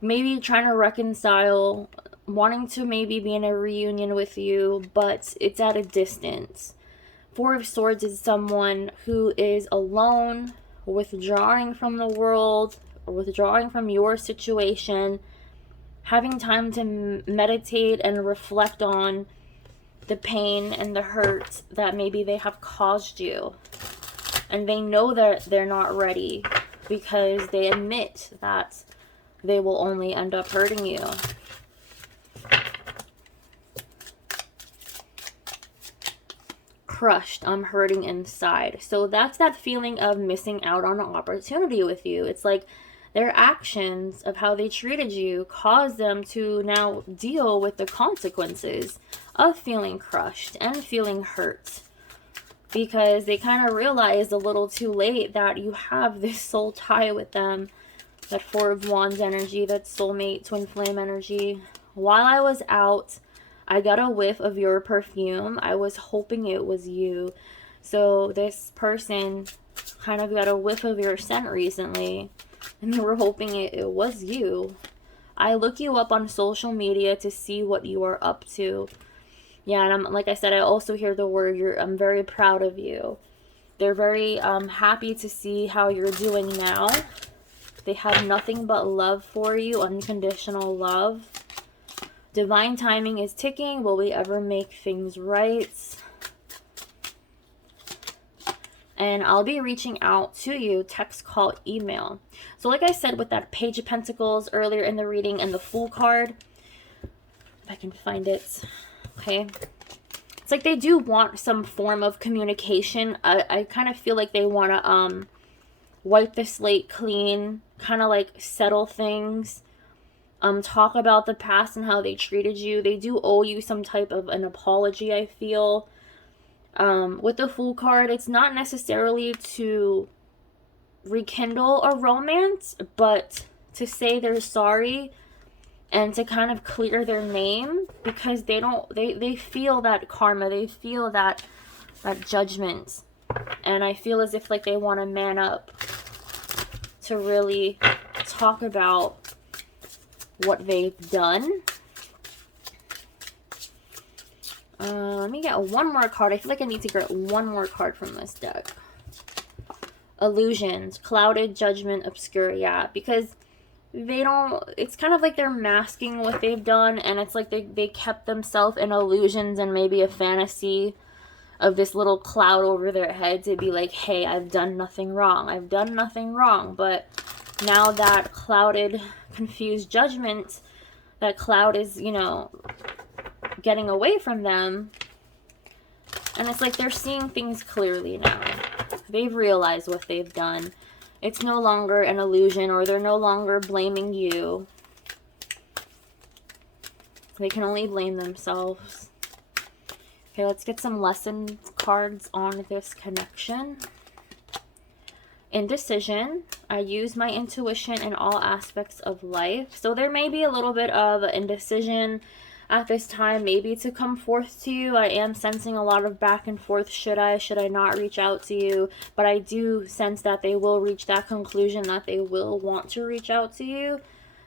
Maybe trying to reconcile, wanting to maybe be in a reunion with you, but it's at a distance. Four of Swords is someone who is alone, withdrawing from the world, or withdrawing from your situation, having time to meditate and reflect on the pain and the hurt that maybe they have caused you. And they know that they're not ready because they admit that they will only end up hurting you. Crushed, I'm hurting inside. So that's that feeling of missing out on an opportunity with you. It's like their actions of how they treated you caused them to now deal with the consequences of feeling crushed and feeling hurt, because they kind of realized a little too late that you have this soul tie with them, that Four of Wands energy, that soulmate, twin flame energy. While I was out, I got a whiff of your perfume. I was hoping it was you. So this person kind of got a whiff of your scent recently, and they were hoping it was you. I look you up on social media to see what you are up to. Yeah, and I'm, like I said, I also hear the word, I'm very proud of you. They're very happy to see how you're doing now. They have nothing but love for you, unconditional love. Divine timing is ticking. Will we ever make things right? And I'll be reaching out to you, text, call, email. So like I said, with that Page of Pentacles earlier in the reading and the Fool card, if I can find it, okay. It's like they do want some form of communication. I kind of feel like they want to wipe the slate clean, kind of like settle things. Talk about the past and how they treated you. They do owe you some type of an apology, I feel. With the Fool card, it's not necessarily to rekindle a romance, but to say they're sorry and to kind of clear their name, because they feel that karma, they feel that judgment. And I feel as if like they want to man up to really talk about what they've done. Let me get one more card. I feel like I need to get one more card from this deck. Illusions, clouded, judgment, obscure. Yeah, because they don't, it's kind of like they're masking what they've done, and it's like they kept themselves in illusions and maybe a fantasy of this little cloud over their head to be like, hey, I've done nothing wrong. I've done nothing wrong. But now that clouded, confused judgment, that cloud is, you know, getting away from them. And it's like they're seeing things clearly now. They've realized what they've done. It's no longer an illusion, or they're no longer blaming you. They can only blame themselves. Okay, let's get some lesson cards on this connection. Indecision. I use my intuition in all aspects of life. So there may be a little bit of indecision at this time, maybe to come forth to you. I am sensing a lot of back and forth. Should I not reach out to you? But I do sense that they will reach that conclusion, that they will want to reach out to you.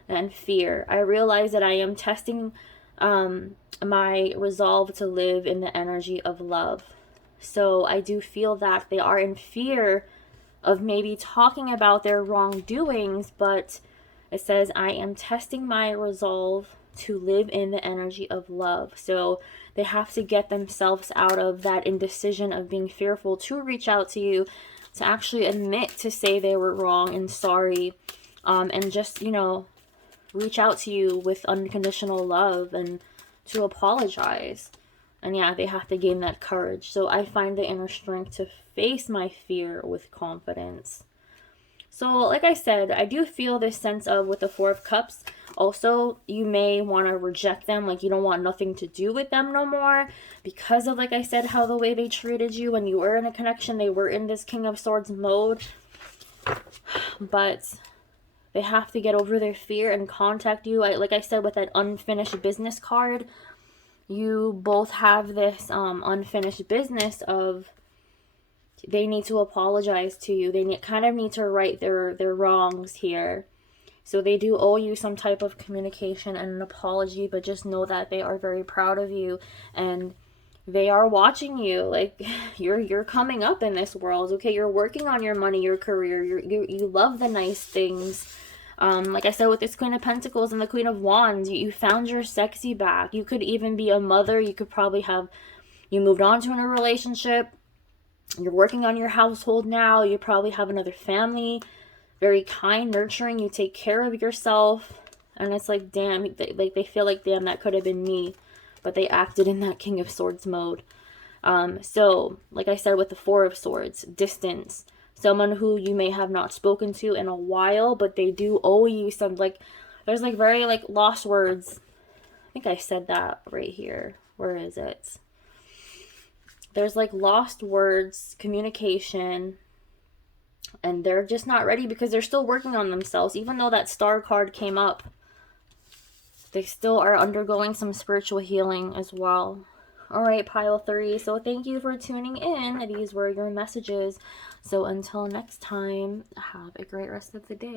And fear. I realize that I am testing my resolve to live in the energy of love. So I do feel that they are in fear of maybe talking about their wrongdoings, but it says, I am testing my resolve to live in the energy of love. So they have to get themselves out of that indecision of being fearful to reach out to you, to actually admit to say they were wrong and sorry, and just, you know, reach out to you with unconditional love and to apologize. And yeah, they have to gain that courage. So I find the inner strength to face my fear with confidence. So like I said, I do feel this sense of, with the Four of Cups, also you may want to reject them, like you don't want nothing to do with them no more, because of, like I said, how the way they treated you when you were in a connection. They were in this King of Swords mode, but they have to get over their fear and contact you. Like I said, with that unfinished business card, you both have this unfinished business of, they need to apologize to you. They kind of need to right their wrongs here. So they do owe you some type of communication and an apology, but just know that they are very proud of you and they are watching you. Like, you're coming up in this world, okay? You're working on your money, your career. You love the nice things. Like I said, with this Queen of Pentacles and the Queen of Wands, you found your sexy back. You could even be a mother. You could probably have, you moved on to a relationship. You're working on your household now. You probably have another family. Very kind, nurturing. You take care of yourself. And it's like, damn, they feel like, damn, that could have been me. But they acted in that King of Swords mode. So, like I said, with the Four of Swords, distance. Someone who you may have not spoken to in a while, but they do owe you some, like, there's like very like lost words. I think I said that right here. Where is it? There's like lost words, communication, and they're just not ready because they're still working on themselves. Even though that Star card came up, they still are undergoing some spiritual healing as well. All right, pile 3. So thank you for tuning in. These were your messages. So until next time, have a great rest of the day.